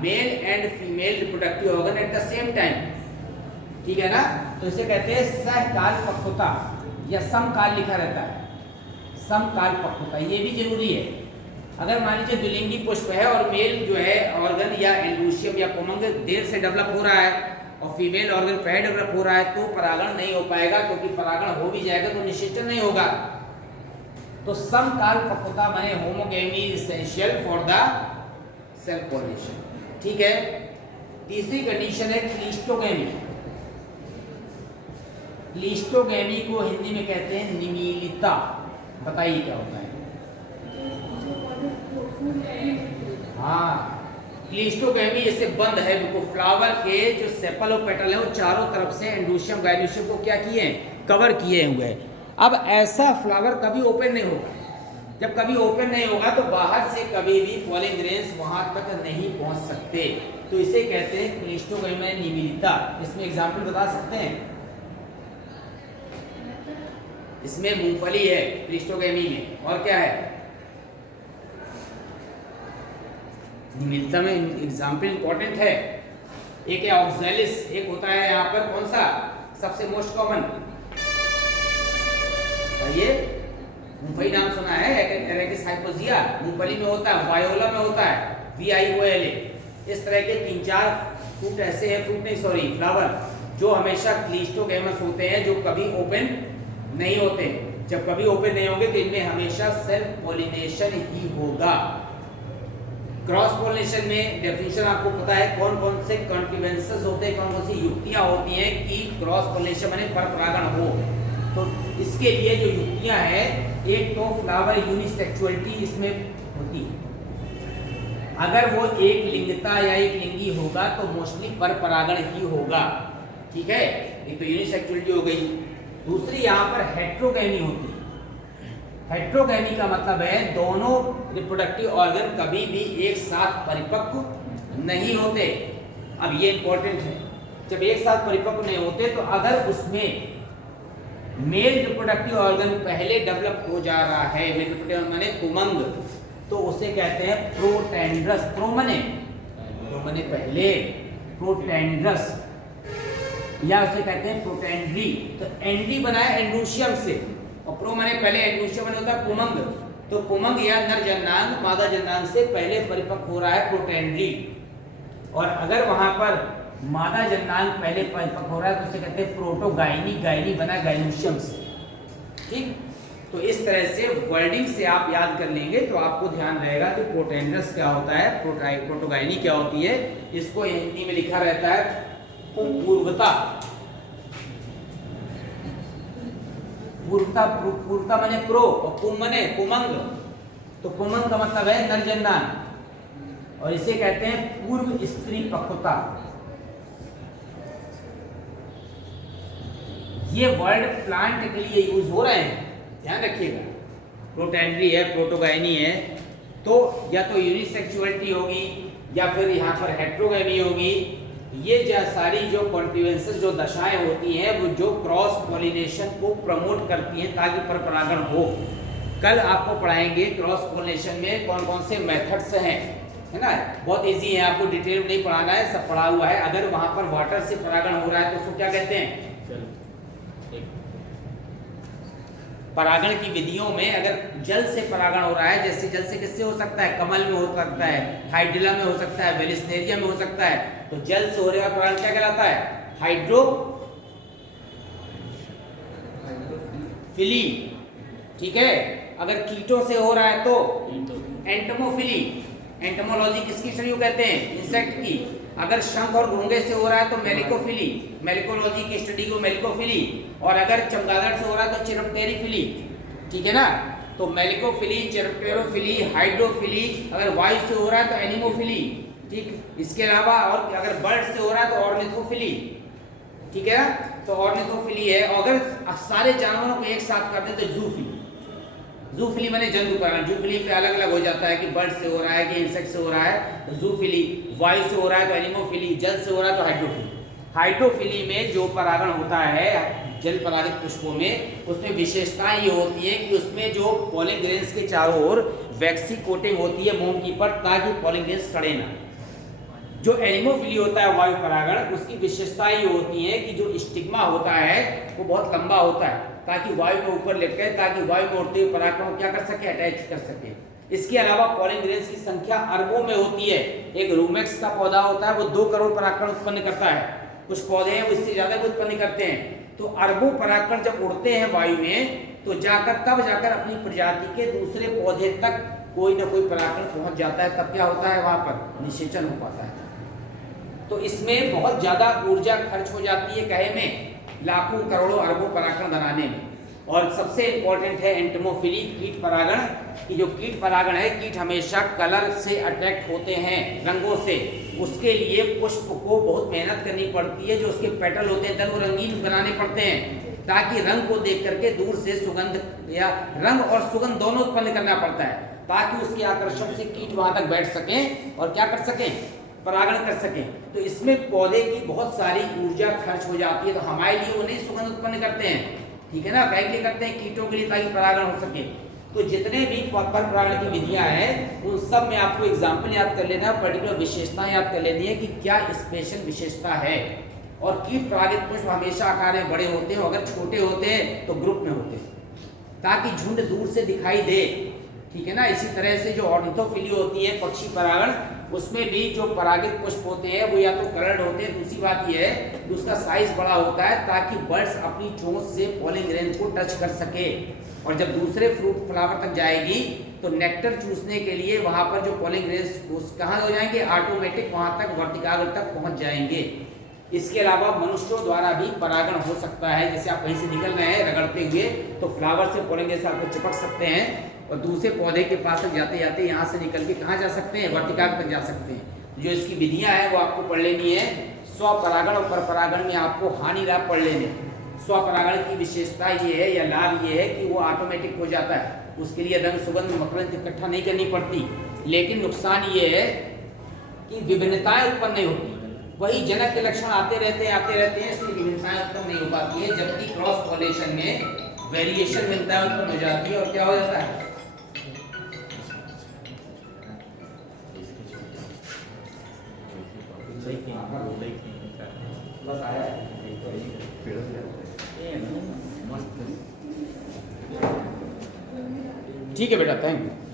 male and female reproductive organ at the same time. ठीक है ना, तो इसे कहते हैं सहकाल पक्वता या समकाल लिखा रहता है, समकाल पक्वता, ये भी जरूरी है। अगर मान लीजिए द्विलिंगी पुष्प है और मेल जो है ऑर्गन या एंडोशियम या पुमंग देर से डेवलप हो रहा है और फीमेल ऑर्गन पहले डेवलप हो रहा है तो परागण नहीं हो पाएगा, क्योंकि परागण हो भी जाएगा तो निषेचन नहीं होगा। तो समकाल पक्वता माने homogamy essential for the self pollination. ठीक है, तीसरी कंडीशन है क्लिस्टोगेमी। क्लिस्टोगेमी को हिंदी में कहते हैं निमीलिता। बताइए क्या होता है। हाँ, क्लिस्टोगेमी जैसे बंद है बिल्कुल, फ्लावर के जो सेपल और पेटल है वो चारों तरफ से एंडोशियम गाइनोशियम को क्या किए हैं, कवर किए हुए हैं। अब ऐसा फ्लावर कभी ओपन नहीं होगा, जब कभी ओपन नहीं होगा तो बाहर से कभी भी पॉलिन ग्रेन्स वहां तक नहीं पहुंच सकते, तो इसे कहते हैं क्लिस्टोगेमी निमीलिता। इसमें एग्जांपल बता सकते हैं। इसमें मूंगफली है क्लिस्टोगेमी में, और क्या है, मिलता में एग्जाम्पल इंपॉर्टेंट है। एक है ऑक्सैलिस, एक होता है यहाँ पर कौन सा सबसे मोस्ट कॉमन, ये मूंगफली नाम सुना है, एरेकिस हाइपोजिया मूंगफली में होता है, वायोला में होता है, VIOLA। इस तरह के 3-4 फ्रूट ऐसे हैं, फ्रूट नहीं सॉरी फ्लावर, जो हमेशा क्लिस्टोगैमस होते हैं, जो कभी ओपन नहीं होते। जब कभी ओपन नहीं होंगे तो इनमें हमेशा सेल्फ पॉलिनेशन ही होगा। क्रॉस पॉलिनेशन में डेफिनेशन आपको पता है कौन कौन से कॉन्ट्रीवेंसेस होते हैं, कौन कौन सी युक्तियां होती हैं कि क्रॉस पॉलिनेशन माने परपरागण हो। तो इसके लिए जो युक्तियां हैं, एक तो फ्लावर यूनिसेक्सुअलिटी इसमें होती है। अगर वो एक लिंगता या एक लिंगी होगा तो मोस्टली परपरागण ही होगा, ठीक है। एक तो यूनिसेक्सुअलिटी हो गई। दूसरी यहाँ पर हेट्रोगैमी होती है। हेट्रोगैमी का मतलब है दोनों रिप्रोडक्टिव ऑर्गन कभी भी एक साथ परिपक्व नहीं होते। अब ये इंपॉर्टेंट है, जब एक साथ परिपक्व नहीं होते तो अगर उसमें मेल रिप्रोडक्टिव ऑर्गन पहले डेवलप हो जा रहा है, मेल रिप्रोडक्टिव माने पुमंग, तो उसे कहते हैं प्रोटेंड्रस। प्रो माने पहले, प्रोटेंड्रस, या उसे कहते हैं प्रोटेंड्री। तो एंडी बना है एंड्रोशियम से, और प्रो माने पहले, एंड्रोशियम माने होता है पुमंग। तो पुमंग या नर जननांग मादा जननांग से पहले परिपक्व हो रहा है प्रोटेंड्री, और अगर वहां पर मादा जननांग पहले परिपक्व हो रहा है तो उसे कहते हैं प्रोटोगाइनी। गाइनी बना गाइनोशियम से, ठीक। तो इस तरह से वर्डिंग से आप याद कर लेंगे तो आपको ध्यान रहेगा कि प्रोटेंड्रस क्या होता है, प्रोटोगाइनी क्या होती है। इसको हिंदी में लिखा रहता है पूर्वता। पूर्वता माने प्रो, और पुम माने पुमंग। तो पुमंग का मतलब है नर जननांग, और इसे कहते हैं पूर्व स्त्री पक्वता। ये वर्ड प्लांट के लिए यूज हो रहे हैं, ध्यान रखिएगा। प्रोटेंड्री है, प्रोटोगाइनी है, तो या तो यूनिसेक्सुअलिटी होगी या फिर यहाँ पर हेट्रोगैमी होगी। ये सारी जो कॉन्ट्रीवेंसेस, जो दशाएं होती हैं, वो जो क्रॉस पॉलिनेशन को प्रमोट करती हैं ताकि परपरागण हो। कल आपको पढ़ाएंगे क्रॉस पॉलिनेशन में कौन कौन से मेथड्स हैं, है ना। बहुत इजी है, आपको डिटेल में नहीं पढ़ाना है, सब पढ़ा हुआ है। अगर वहां पर वाटर से परागण हो रहा है तो उसको क्या कहते हैं, परागण की विधियों में अगर जल से परागण हो रहा है, जैसे जल से किससे हो सकता है, कमल में हो सकता है, हाइड्रिला में हो सकता है, वेलिस्नेरिया में हो सकता है। तो जल से हो रहा परागण क्या कहलाता है, हाइड्रोफिली, ठीक है। अगर कीटों से हो रहा है तो एंटमोफिली। एंटमोलॉजी किसकी स्टडी को कहते हैं, इंसेक्ट की। अगर शंख और घोंगे से हो रहा है तो मेलिकोफिली, मेलिकोलॉजी की स्टडी को मेलिकोफिली। और अगर चमगादड़ से हो रहा है तो चिरोप्टेरोफिली, ठीक है ना। तो मेलिकोफिली, चिरोप्टेरोफिली, हाइड्रोफिली। अगर वायु से हो रहा है तो एनिमोफिली, ठीक। इसके अलावा और अगर बर्ड से हो रहा है तो ऑर्निथोफिली, ठीक है ना। तो ऑर्निथोफिली है। अगर सारे जानवरों को एक साथ कर दे तो जूफिली। जूफिली माने जंतु परागण। जूफिली पे अलग अलग हो जाता है कि बर्ड से हो रहा है कि इंसेक्ट से हो रहा है, तो जूफिली। वायु से हो रहा है तो एनिमोफिली, जल से हो रहा है तो हाइड्रोफिली। हाइड्रोफिली में जो परागण होता है जल परागित पुष्पों में, उसमें विशेषता ये होती है कि उसमें जो पॉलिन ग्रेन्स के चारों ओर वैक्सी कोटिंग होती है मोम की पर, ताकि पॉलिन ग्रेन्स सड़े ना। जो एनिमोफिली होता है वायु परागण, उसकी विशेषता ये होती है कि जो स्टिग्मा होता है वो बहुत लंबा होता है, ताकि वायु के ऊपर लटके, ताकि वायु में उड़ते हुए परागण क्या कर सके, अटैच कर सके। इसके अलावा पॉलिन ग्रेन्स की संख्या अरबों में होती है। एक रूमेक्स का पौधा होता है, वो 2 करोड़ परागण उत्पन्न करता है। कुछ पौधे हैं वो इससे ज्यादा उत्पन्न करते हैं। तो अरबों परागण जब उड़ते हैं वायु में, तो तब जाकर अपनी प्रजाति के दूसरे पौधे तक कोई ना कोई परागण पहुंच जाता है। तब क्या होता है, वहां पर निषेचन हो पाता है। तो इसमें बहुत ज्यादा ऊर्जा खर्च हो जाती है, कहे में लाखों करोड़ों अरबों परागण बनाने में। और सबसे इंपॉर्टेंट है एंटमोफिली, कीट परागण। कि जो कीट परागण है, कीट हमेशा कलर से अट्रैक्ट होते हैं, रंगों से। उसके लिए पुष्प को बहुत मेहनत करनी पड़ती है, जो उसके पेटल होते हैं वो रंगीन बनाने पड़ते हैं, ताकि रंग को देख करके दूर से सुगंध या रंग और सुगंध दोनों उत्पन्न करना पड़ता है, ताकि उसके आकर्षण से कीट वहां तक बैठ सकें और क्या कर सकें, परागण कर सकें। तो इसमें पौधे की बहुत सारी ऊर्जा खर्च हो जाती है। तो हमारे लिए वो नहीं सुगंध उत्पन्न करते हैं, ठीक है ना, कहीं के लिए करते हैं कीटों के लिए, ताकि परागण हो सके। तो जितने भी पर परागण की विधियां हैं उन सब में आपको एग्जाम्पल याद कर लेना है, पर्टिकुलर विशेषताएं याद कर लेनी है कि क्या स्पेशल विशेषता है। और कीट परागित पुष्प हमेशा आकार में बड़े होते हैं, अगर छोटे होते हैं तो ग्रुप में होते हैं ताकि झुंड दूर से दिखाई दे, ठीक है ना। इसी तरह से जो ऑर्निथोफिली होती है पक्षी परागण, उसमें भी जो परागित पुष्प होते हैं वो या तो कलर्ड होते हैं, दूसरी बात यह है कि उसका साइज बड़ा होता है ताकि बर्ड्स अपनी चोंच से पॉलिन ग्रेन को टच कर सके, और जब दूसरे फ्रूट फ्लावर तक जाएगी तो नेक्टर चूसने के लिए वहां पर जो पॉलिन ग्रेन्स कहाँ हो जाएंगे, ऑटोमेटिक वहां तक वर्टिकाग्र तक पहुंच जाएंगे। इसके अलावा मनुष्यों द्वारा भी परागण हो सकता है, जैसे आप कहीं से निकल रहे हैं रगड़ते हुए तो फ्लावर से पॉलिन ग्रेन्स आपको चिपक सकते हैं और दूसरे पौधे के पास तक जाते जाते यहाँ से निकल के कहाँ जा सकते हैं, वर्टिकाग्र तक जा सकते हैं। जो इसकी विधियां हैं वो आपको पढ़ लेनी है। स्वपरागण और परपरागण में आपको हानि लाभ पढ़ लेने। स्वपरागण की विशेषता ये है या लाभ ये है कि वो ऑटोमेटिक हो जाता है, उसके लिए रंग सुगंध मकरंद इकट्ठा नहीं करनी पड़ती, लेकिन नुकसान ये है कि विभिन्नताएं उत्पन्न नहीं होती, वही जनक के लक्षण आते रहते हैं, इसलिए विभिन्नताएं उत्पन्न नहीं हो पाती है। जबकि क्रॉस पॉलिनेशन में वेरिएशन भिन्नताएं उत्पन्न हो जाती है और क्या हो जाता है, बस आया ठीक है बेटा, थैंक यू।